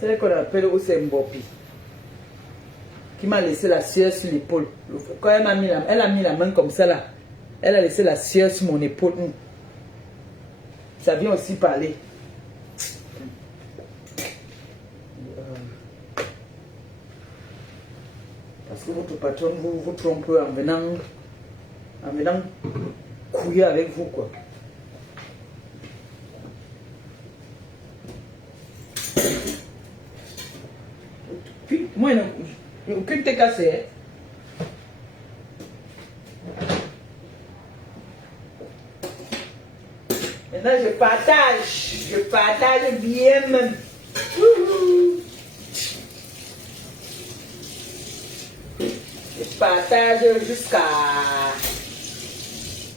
C'est ce qu'on appelle Osembopi, qui m'a laissé la sueur sur l'épaule. Quand elle a mis la main comme ça là, elle a laissé la sueur sur mon épaule. Ça vient aussi parler. Parce que votre patron vous trompe en venant couiller avec vous quoi. Moi, aucune t'est cassé. Maintenant, je partage bien même. Je partage jusqu'à...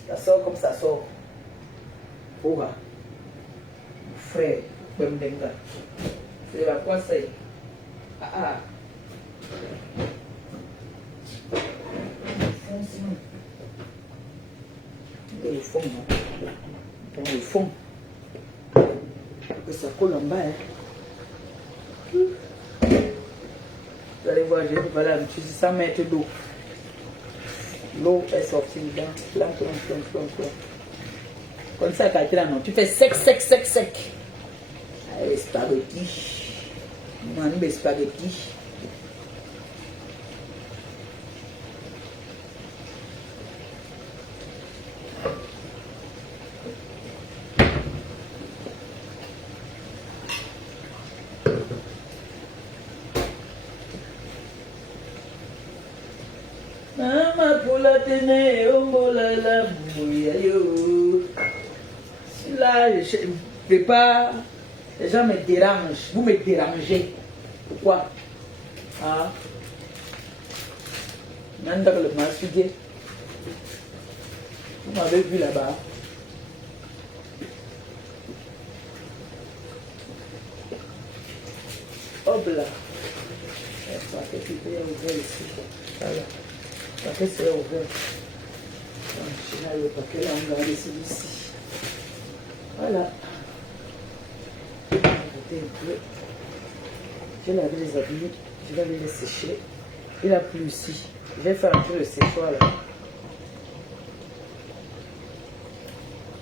Ça sort comme ça sort. Ouah. Frère, Bemdenga. C'est à quoi c'est? Ah. Le fond, dans le fond, que ça colle en bas. Hein. Vous allez voir, je vais voilà, je suis 100 mètres d'eau. L'eau est sortie dedans, plan. Comme ça, Katina, non, tu fais sec. Allez, spaghetti. Non, les spaghettis. la tenez, oh la la, là, je ne peux pas. Les gens me dérangent. Vous me dérangez. Pourquoi? Ah. Même dans le massugué. Vous m'avez vu là-bas. Hop là. Le paquet qui est ouvert ici. Voilà. Le paquet c'est ouvert. Donc, là, le paquet là, on va laisser ici. Voilà. Un peu. J'ai lavé les habits, je vais aller les sécher. Il a plu ici. Je vais faire un peu le séchoir là.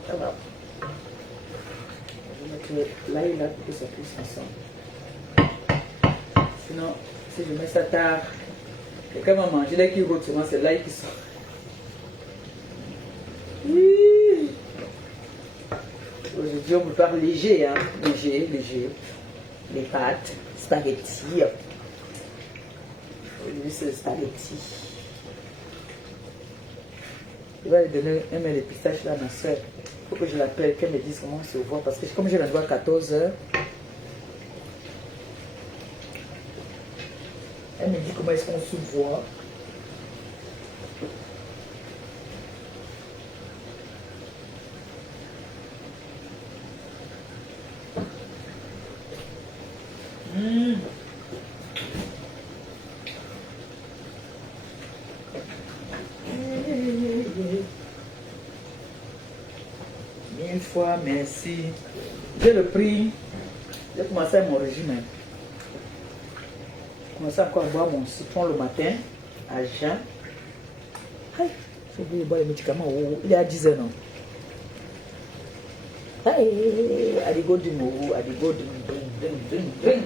Ça va. Je vais mettre là et là pour que ça puisse ensemble. Sinon, si je mets ça tard, quelqu'un va manger dès qu'il roule souvent, c'est là qui sort. Aujourd'hui, on prépare léger, hein? Léger. Les pâtes, spaghetti. Aujourd'hui, c'est le spaghetti. Je vais lui donner un de pistaches là à ma soeur. Il faut que je l'appelle, qu'elle me dise comment on se voit. Parce que comme je l'envoie à 14h, elle me dit comment est-ce qu'on se voit. Mille fois merci. J'ai le prix. J'ai commencé à mon régime. J'ai commencé encore à boire mon citron le matin à jeun. J'ai oublié de boire les médicaments. Il est à 10h non. Adigo du mou, adigo du drink.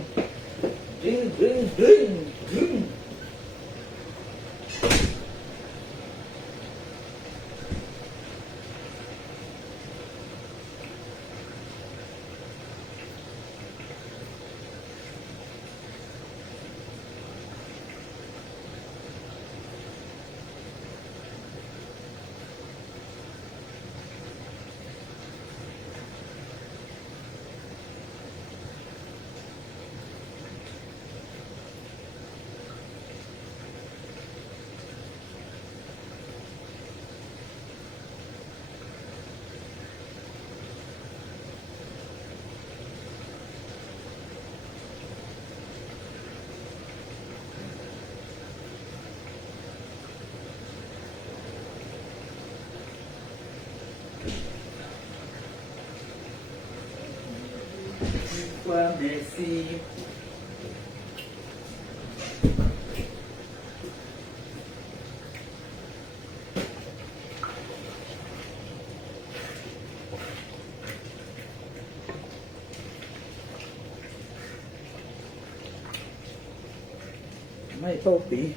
Merci. Moi, il n'est pas au pays.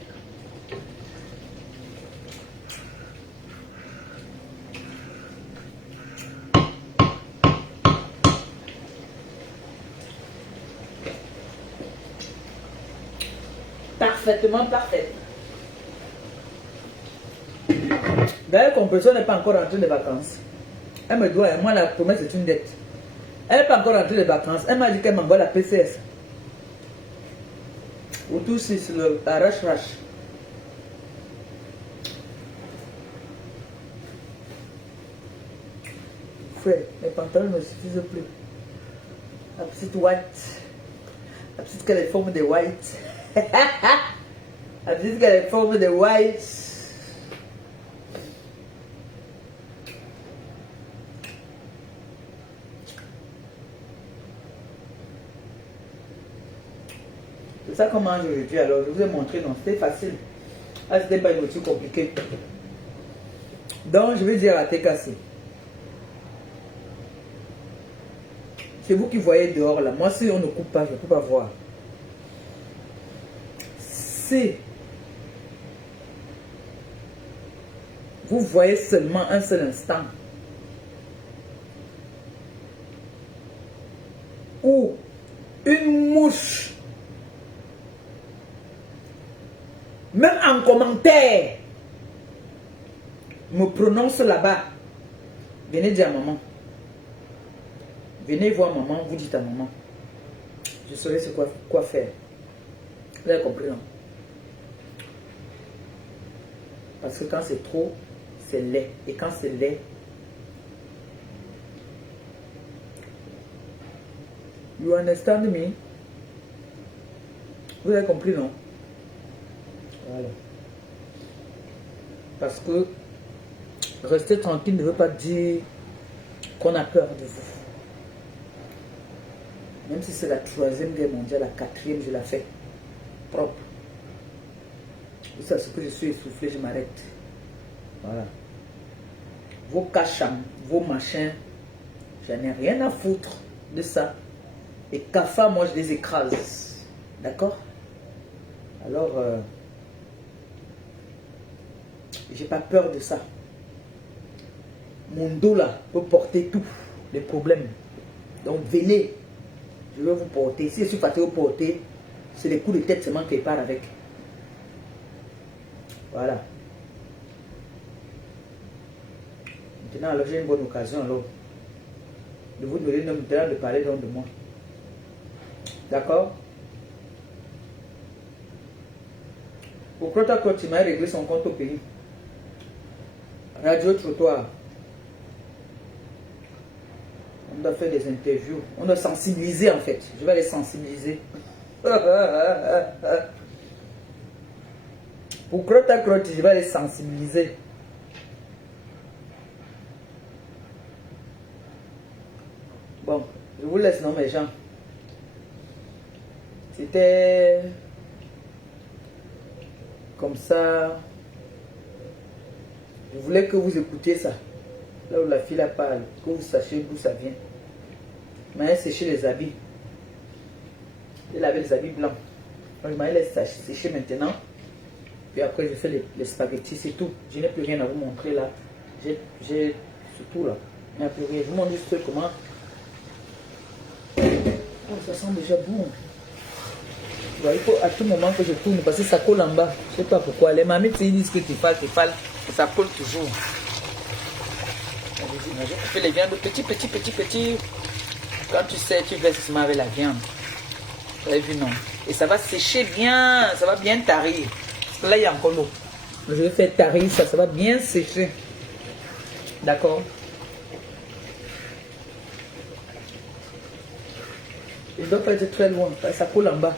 Parfaitement parfaite. D'ailleurs, Compression n'est pas encore rentrée des vacances. Elle me doit, moi la promesse est une dette. Elle n'est pas encore rentrée des vacances. Elle m'a dit qu'elle m'envoie la PCS. Ou tout c'est la rush. Frère, mes pantalons ne suffisent plus. La petite white. La petite qu'elle est forme de white. La petite qu'elle est forme de white. C'est ça qu'on mange aujourd'hui. Alors, je vous ai montré, non, c'était facile. Ah, c'était pas une nourriture compliquée. Donc, je vais dire à TKC. C'est vous qui voyez dehors là. Moi, si on ne coupe pas, je ne peux pas voir. Si vous voyez seulement un seul instant où une mouche, même en commentaire, me prononce là-bas, venez dire à maman. Venez voir maman, vous dites à maman. Je saurai ce quoi faire. Vous avez compris, non? Parce que quand c'est trop, c'est laid. Et quand c'est laid, you understand me? Vous avez compris, non? Voilà. Parce que rester tranquille ne veut pas dire qu'on a peur de vous. Même si c'est la 3e guerre mondiale, la 4e, je la fais propre. Vous savez ce que je suis essoufflé, je m'arrête. Voilà. Vos cachams, vos machins, j'en ai rien à foutre de ça. Et CAFA, moi je les écrase. D'accord? Alors, j'ai pas peur de ça. Mon dos là peut porter tous les problèmes. Donc venez, je vais vous porter. Si je suis fatigué de porter, c'est les coups de tête seulement qui part avec. Voilà. Maintenant, alors j'ai une bonne occasion alors de vous donner maintenant de parler donc de moi. D'accord? Pourquoi tu m'as réglé son compte au pays? Radio Trottoir. On doit faire des interviews. On doit sensibiliser en fait. Je vais les sensibiliser. Pour crotte à crotte, je vais les sensibiliser. Bon, je vous laisse, non mes gens. C'était comme ça. Je voulais que vous écoutiez ça. Là où la fille la parle, que vous sachiez d'où ça vient. Je m'allais sécher les habits. Elle avait les habits blancs. Donc je m'allais les sécher maintenant. Puis après je fais les spaghettis, c'est tout. Je n'ai plus rien à vous montrer là. J'ai surtout là. Il n'y a plus rien. Je vous montre juste comment. Oh, ça sent déjà bon. Bon, il faut à tout moment que je tourne parce que ça colle en bas. Je ne sais pas pourquoi. Les mamies ils disent que tu parles, ça colle toujours. Je fais les viandes petit. Quand tu sais, tu verses seulement avec la viande. Vous avez vu, non? Et ça va sécher bien, ça va bien tarir. Parce que là, il y a encore l'eau. Je vais faire tarir ça, ça va bien sécher. D'accord? Je ne dois pas être très loin, ça coule en bas.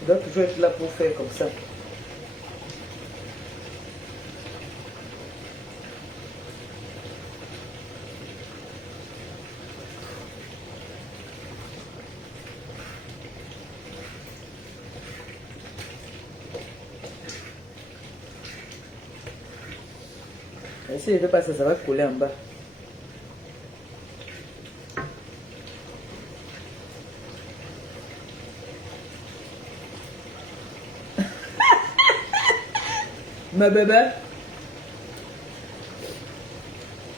Je dois toujours être là pour faire comme ça. Et si je ne fais pas ça, ça va couler en bas. Ma bébé,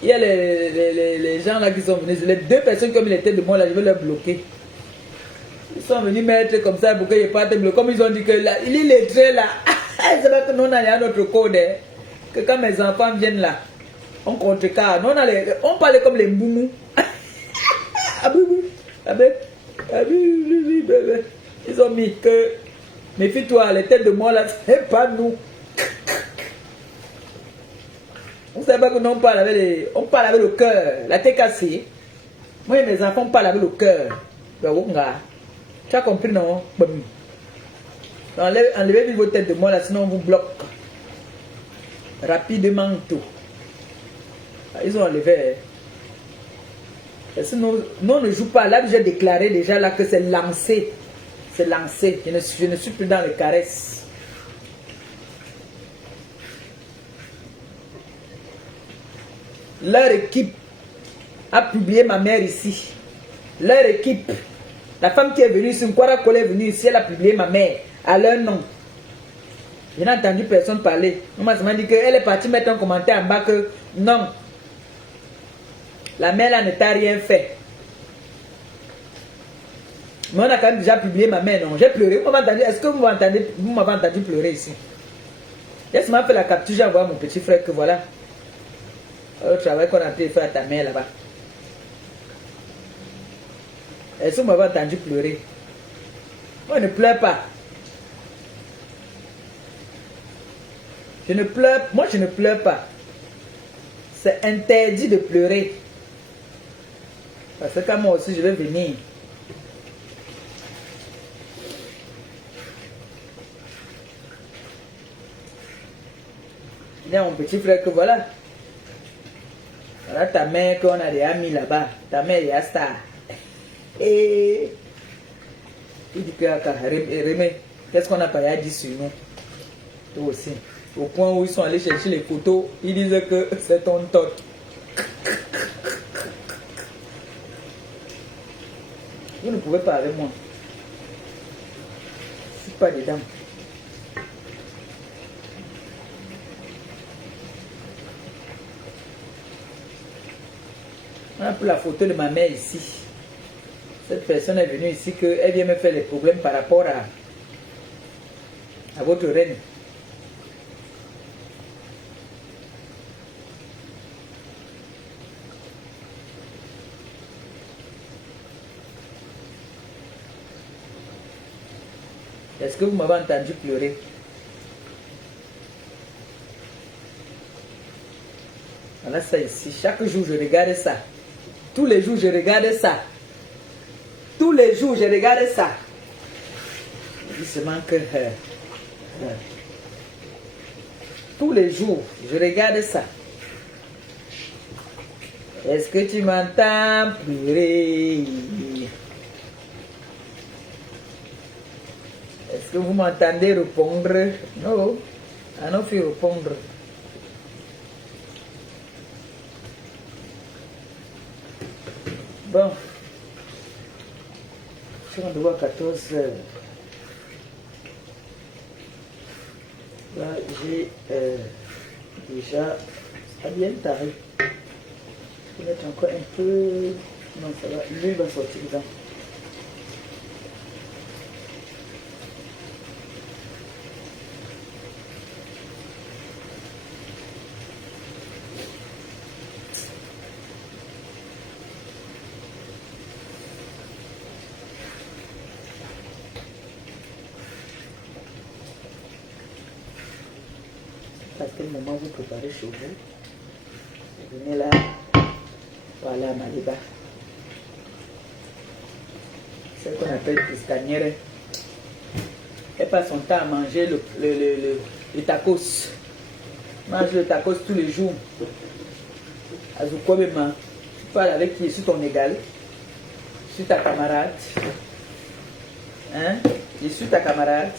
il y a les gens là qui sont venus, les 2 personnes comme il était de moi là, je vais leur bloquer. Ils sont venus mettre comme ça pour qu'ils ne partent bloquer. Comme ils ont dit que là, il est lettré là. C'est pas que nous on a notre code. Hein. Que quand mes enfants viennent là, on contrecarre. Nous on parle comme les moumous. Ils ont mis que, méfie-toi, les têtes de moi là, c'est pas nous. Vous savez pas que nous on parle avec le cœur, la tête cassée. Moi et mes enfants on parle avec le cœur. Tu as compris, non? Enlevez vite vos têtes de moi là, sinon on vous bloque. Rapidement tout. Ils ont enlevé. Parce que nous on ne joue pas. Là, j'ai déclaré déjà là que c'est lancé. C'est lancé. Je ne suis plus dans les caresses. Leur équipe a publié ma mère ici. Leur équipe, la femme qui est venue ici, Nkwara Kole est venue ici, elle a publié ma mère à leur nom. Je n'ai entendu personne parler. On m'a dit qu'elle est partie mettre un commentaire en bas que non, la mère là ne t'a rien fait. Mais on a quand même déjà publié ma mère, non? J'ai pleuré. Est-ce que vous m'avez entendu pleurer ici? Laisse-moi faire la capture, j'ai envoyé à mon petit frère que voilà. Le travail qu'on a pu faire à ta mère là-bas. Est-ce que vous m'avez entendu pleurer? Moi, ne pleure pas. Je ne pleure, moi je ne pleure pas. C'est interdit de pleurer. Parce que moi aussi je vais venir. Il y a mon petit frère que voilà. Voilà ta mère qu'on a déjà mis là-bas. Ta mère est à star. Et il dit que Rémé, qu'est-ce qu'on n'a pas dit sur nous? Toi aussi. Au point où ils sont allés chercher les photos, ils disent que c'est ton tot. Vous ne pouvez pas avec moi. Je ne suis pas dedans. On a pris la photo de ma mère ici. Cette personne est venue ici qu'elle vient me faire les problèmes par rapport à votre reine. Est-ce que vous m'avez entendu pleurer? Voilà ça ici. Chaque jour, je regarde ça. Tous les jours, je regarde ça. Tous les jours, je regarde ça. Il se manque. Tous les jours, je regarde ça. Est-ce que tu m'entends pleurer? Est-ce que vous m'entendez répondre? Non. Ah non, faut répondre. Bon. Je suis en devoir 14 heures. Là, j'ai déjà à bien taré. Je vais mettre encore un peu. Non, ça va. Lui va sortir dedans. À quel moment vous préparez chez vous? Vous venez là, parler à Maliba. C'est ce qu'on appelle pistanière. Elle passe son temps à manger le tacos. Mange le tacos tous les jours. Azukwabema, tu parles avec qui? Je suis ton égal. Je suis ta camarade. Hein? Je suis ta camarade.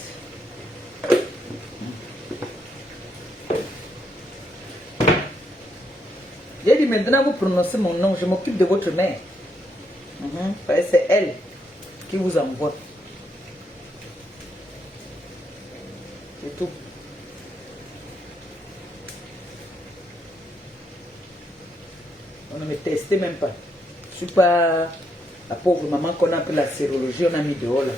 J'ai dit maintenant vous prononcez mon nom, je m'occupe de votre mère. C'est elle qui vous envoie. C'est tout. On ne me testait même pas. Je ne suis pas la pauvre maman qu'on a pris la sérologie, on a mis dehors là.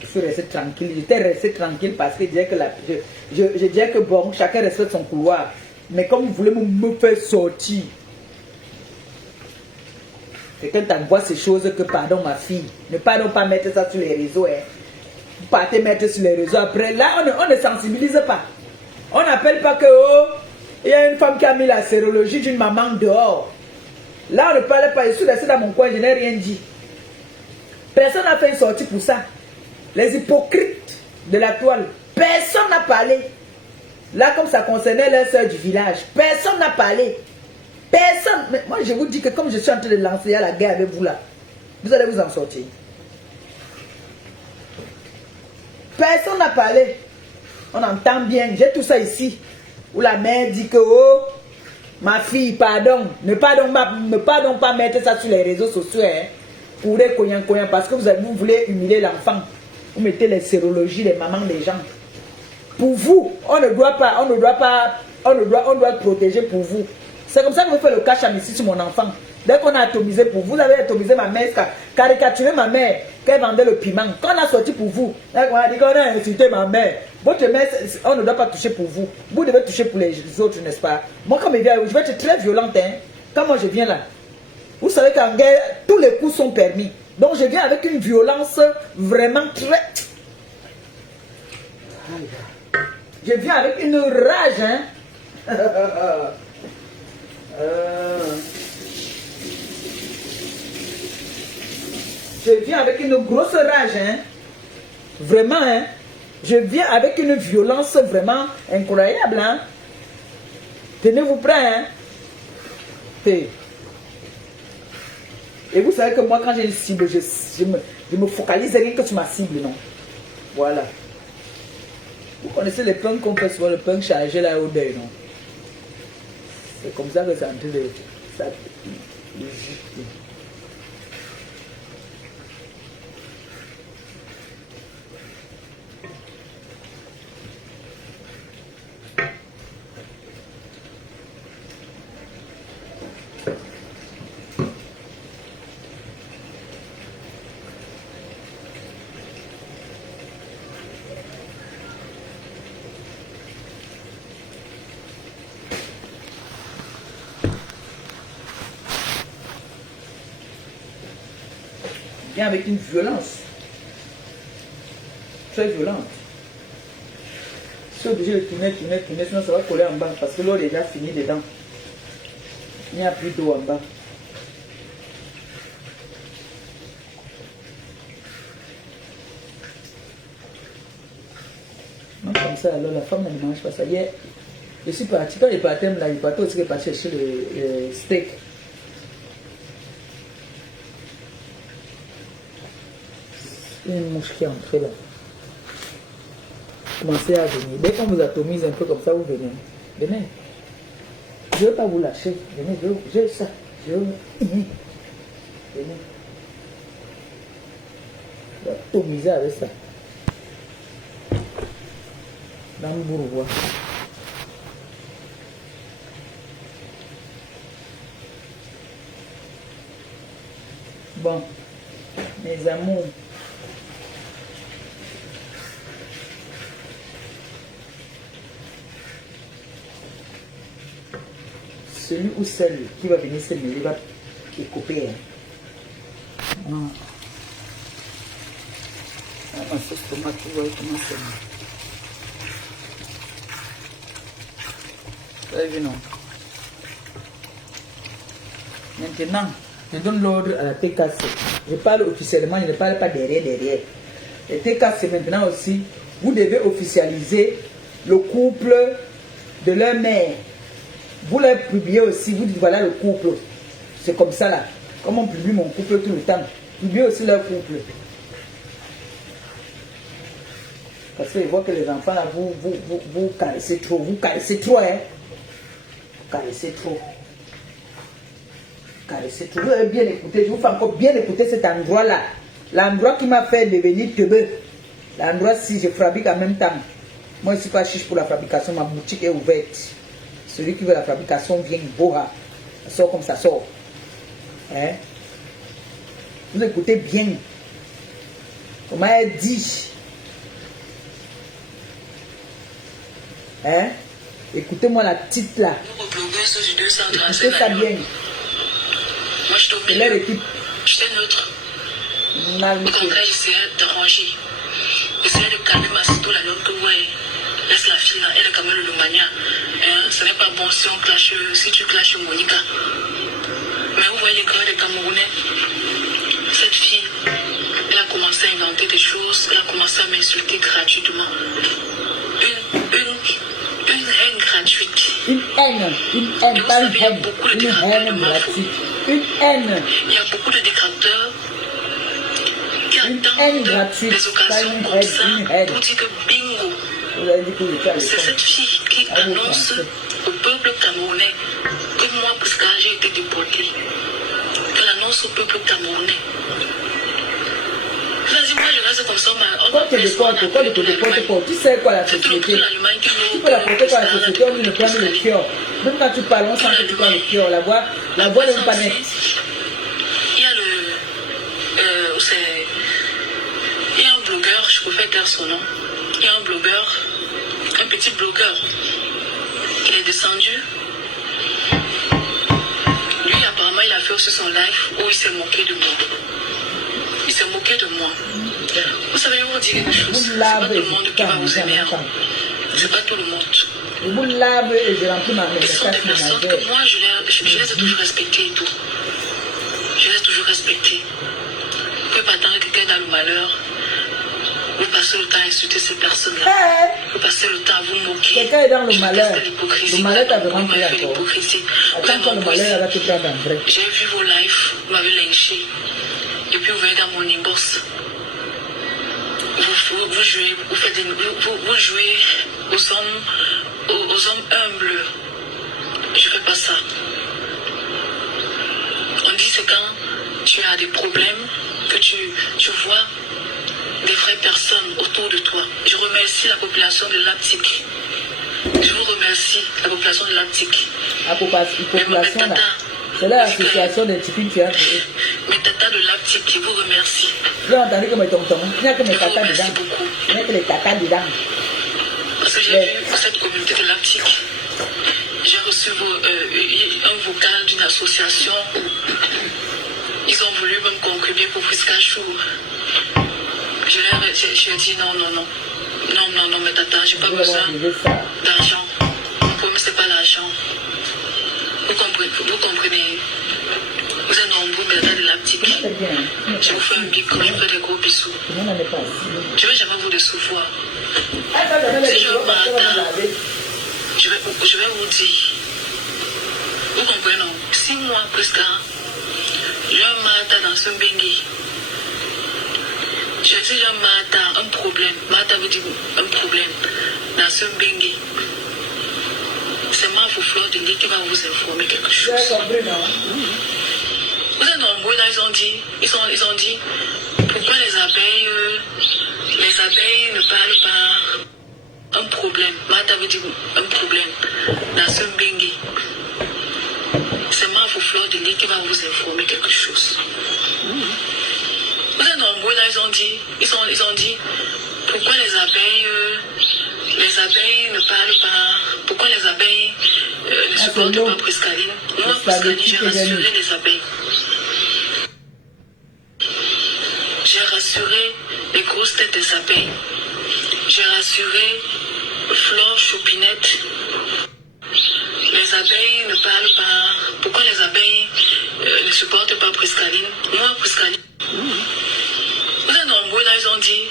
Je suis resté tranquille. J'étais resté tranquille parce que je disais que bon, chacun respecte son couloir. Mais comme vous voulez me faire sortir, quelqu'un t'envoie ces choses que pardon ma fille, ne pardon pas mettre ça sur les réseaux. Hein. Vous partez mettre sur les réseaux. Après là, on ne sensibilise pas. On n'appelle pas que oh, il y a une femme qui a mis la sérologie d'une maman dehors. Là, on ne parle pas. Je suis resté dans mon coin, je n'ai rien dit. Personne n'a fait une sortie pour ça. Les hypocrites de la toile, personne n'a parlé. Là, comme ça concernait la soeur du village, personne n'a parlé. Personne. Mais moi, je vous dis que comme je suis en train de lancer la guerre avec vous là, vous allez vous en sortir. Personne n'a parlé. On entend bien. J'ai tout ça ici. Où la mère dit que, oh, ma fille, pardon. Ne pardon pas mettre ça sur les réseaux sociaux. Hein, pour les cognants, parce que vous voulez humilier l'enfant. Vous mettez les sérologies, les mamans des gens. Pour vous, on doit protéger pour vous. C'est comme ça que vous faites le cache ici sur mon enfant. Dès qu'on a atomisé pour vous, vous avez atomisé ma mère, caricaturé ma mère, qu'elle vendait le piment. Quand on a sorti pour vous, on a dit qu'on a insulté ma mère. Votre mère, on ne doit pas toucher pour vous. Vous devez toucher pour les autres, n'est-ce pas? Moi, quand je viens, je vais être très violente. Hein. Quand moi je viens là, vous savez qu'en guerre, tous les coups sont permis. Donc je viens avec une violence vraiment très... Je viens avec une rage, hein. Je viens avec une grosse rage, hein. Vraiment, hein. Je viens avec une violence vraiment incroyable, hein. Tenez-vous prêts, hein. Et vous savez que moi, quand j'ai une cible, je me focalise rien que sur ma cible, non. Voilà. Vous connaissez les punks qu'on fait souvent, le punk chargé là au deuil, non? C'est comme ça que c'est en train de... Ça, avec une violence très violente. Je suis obligé de tourner, sinon ça va coller en bas parce que l'eau est déjà fini dedans. Il n'y a plus d'eau en bas. Non, comme ça, alors la femme ne mange pas ça. Hier, je suis parti, quand il partait là, il partait aussi partir chercher le steak. Une mouche qui est entrée là. Commencez à venir. Dès qu'on vous atomise un peu comme ça, vous venez. Venez. Je ne veux pas vous lâcher. Venez, je veux ça. Je veux... Venez. Je vais atomiser avec ça. Dans le bourgeois. Bon. Mes amours. Celui ou celle qui va venir se mêler va couper. Ah, ma sauce tomate, tu vois comment c'est. Vous avez vu, non? Maintenant, je donne l'ordre à la TKC. Je parle officiellement, je ne parle pas derrière. Les TKC maintenant aussi, vous devez officialiser le couple de leur mère. Vous les publiez aussi, vous dites voilà le couple. C'est comme ça là. Comme on publie mon couple tout le temps. Publiez aussi leur couple. Parce que je vois que les enfants là, vous caressez trop. Vous caressez trop, hein. Vous caressez trop. Caressez trop. Vous avez bien écouté. Je vous fais encore bien écouter cet endroit là. L'endroit qui m'a fait devenir teubeux. L'endroit si je fabrique en même temps. Moi je ne suis pas chiche pour la fabrication. Ma boutique est ouverte. Celui qui veut la fabrication vient boha. Ça sort comme ça sort. Hein? Vous écoutez bien. Comment elle dit? Hein? Écoutez-moi la petite là. Écoutez ça bien. Moi je t'oublie. C'est leur équipe. J'étais neutre. Au contraire, j'essayais d'arranger. J'essayais de calmer ma sito la langue que moi. Laisse la fille là, elle est quand même le mania. Ce n'est pas bon si on clash, si tu clashes Monica. Mais vous voyez quand les Camerounais, cette fille, elle a commencé à inventer des choses, elle a commencé à m'insulter gratuitement. Une haine gratuite. Une haine, pas une haine. Une haine gratuite. Une haine. Il y a beaucoup de détracteurs qui Une attendent haine gratuite, des pas occasions une comme haine, ça une haine. pour dire que bingo. Vous avez dit que j'étais à C'est l'école. cette fille qui annonce au peuple camerounais que moi, parce que j'ai été déportée, qu'elle annonce au peuple camerounais. Vas-y, moi je reste comme ça, mais Quand tu te déportes, tu sais quoi la société? Tu peux la porter par la société, on ne prend le cœur. Même quand tu parles, on sent que tu prends le cœur. La voix ne veut pas naître. préfère taire son nom. Il y a un blogueur, un petit blogueur. Il est descendu. Lui, apparemment, il a fait aussi son live où il s'est moqué de moi. Il s'est moqué de moi. Vous savez, je vais vous dire quelque chose. C'est pas tout le monde qui va vous aimer. C'est pas tout le monde. Vous lavez et je remplis ma main. Ce sont des personnes que moi, je les ai toujours respectées et tout. Je les ai toujours respectées. Vous pouvez pas attendre quelqu'un dans le malheur. Vous passez le temps à insulter ces personnes-là. Vous passez le temps à vous moquer. Quelqu'un est dans le malheur. Le malheur t'a vraiment pris fait encore. l'hypocrisie. Attends quand le malheur va te prendre en vrai. J'ai vu vos lives, vous m'avez lynché. Et puis vous venez dans mon inbox. Vous jouez, vous jouez aux hommes humbles. Je fais pas ça. On dit c'est quand tu as des problèmes que tu vois des vraies personnes autour de toi. Je remercie la population de Laptic. Je vous remercie, la population de Laptic. La population là. C'est l'association des types qui a créé. Mes tatas de Laptic, je vous remercie. J'ai entendu que mes tontons, il n'y a que mes tatas Merci dedans. beaucoup. Il n'y a que les tatas dedans. Parce que j'ai vu cette communauté de Laptic. J'ai reçu un vocal d'une association. Ils ont voulu même contribuer pour Friska Chou. J'ai dit non, mais tata, j'ai pas besoin d'argent. Mon problème, c'est pas l'argent. Vous comprenez. Vous êtes nombreux, mais tata de Laptic. Je vous fais un bico, je vous fais des gros bisous. Je ne vais jamais vous décevoir. Si je veux m'attendre, je vais vous dire. Vous comprenez, non? 6 mois presque, j'ai un matin dans ce bengi. J'ai dit un matin, un problème. Matin veut dire un problème dans ce bengi. C'est ma fleur de lit qui va vous informer quelque chose. Vous êtes nombreux là, ils ont dit, pourquoi les abeilles ne parlent pas? Un problème. Matin veut dire un problème dans ce bengi. C'est ma fleur de lit qui va vous informer quelque chose. Vous êtes nombreux là, ils ont dit, pourquoi les abeilles ne parlent pas? Pourquoi les abeilles ne supportent pas Prescaline? Moi, Prescaline, j'ai rassuré les abeilles. J'ai rassuré les grosses têtes des abeilles. J'ai rassuré Flore Choupinette. Les abeilles ne parlent pas. Pourquoi les abeilles ne supportent pas Prescaline? Moi, Prescaline. Vous êtes nombreux là, ils ont dit,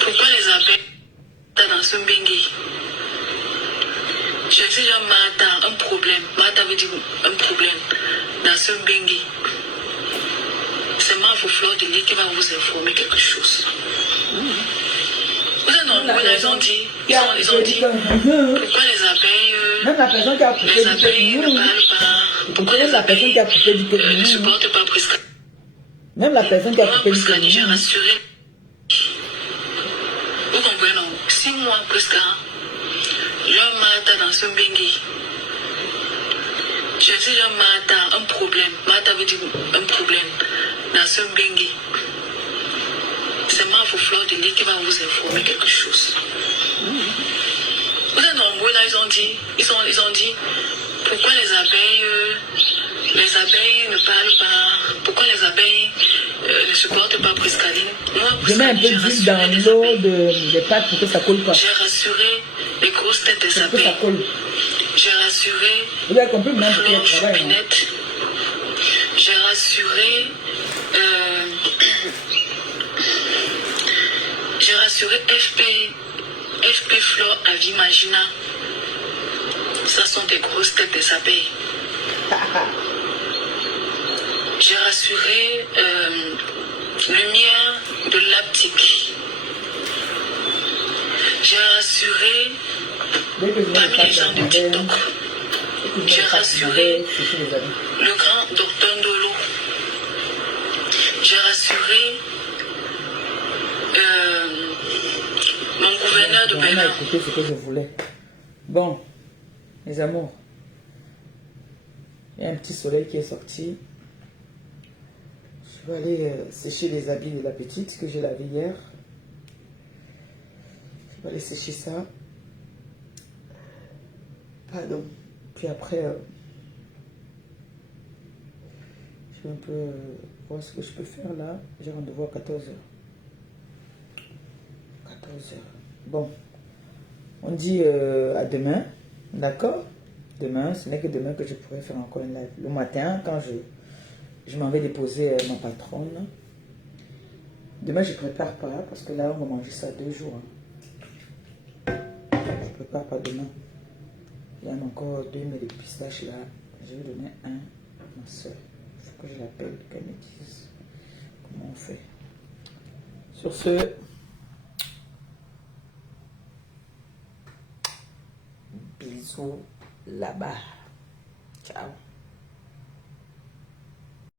pourquoi les abeilles dans ce bengi? J'ai dit un matin, un problème. Matin veut dire un problème dans ce bengi. C'est ma fleur de lit qui va vous informer quelque chose. Vous êtes nombreux là, ils ont dit, pourquoi les abeilles même la personne qui a coupé du ne parlent pas? Pourquoi les abeilles ne supportent pas Prescaline? Même la personne qui a coupé du Prescaline, j'ai rassuré. Vous comprenez, non? 6 mois presque, j'ai un matin dans ce bengi. J'ai dit un matin, un problème. Matin veut dire un problème dans ce bengi. C'est ma fleur de lit qui va vous informer quelque chose. Vous êtes nombreux là, ils ont dit, pourquoi les abeilles ne parlent pas? Pourquoi les abeilles ne supportent pas Prescaline? Moi, je mets un peu d'huile dans l'eau des pâtes pour que ça colle pas. J'ai rassuré les grosses têtes des abeilles. Ça colle. J'ai rassuré vous avez compris maintenant Flore Choupinette. J'ai rassuré FP Flore Avimagina. Ça sont des grosses têtes des abeilles. J'ai rassuré Lumière de Laptic. J'ai rassuré parmi les gens de TikTok. J'ai rassuré le grand docteur Ndolo. J'ai rassuré mon gouverneur de Bénin. Écoutez ce que je voulais. Bon, mes amours, il y a un petit soleil qui est sorti. Je vais aller sécher les habits de la petite que j'ai lavé hier. On va aller sécher ça. Pardon. Puis après, je vais un peu voir ce que je peux faire là. J'ai rendez-vous à 14h. 14h. Bon. On dit à demain. D'accord? Demain, ce n'est que demain que je pourrais faire encore une live. Le matin, quand je m'en vais déposer ma patronne. Demain, je ne prépare pas parce que là, on va manger ça 2 jours. Hein. Je ne prépare pas demain. Il y en a encore 2 mais de pistaches là. Je vais donner un à ma soeur. Il faut que je l'appelle, qu'elle me dise comment on fait. Sur ce, bisous là-bas. Ciao.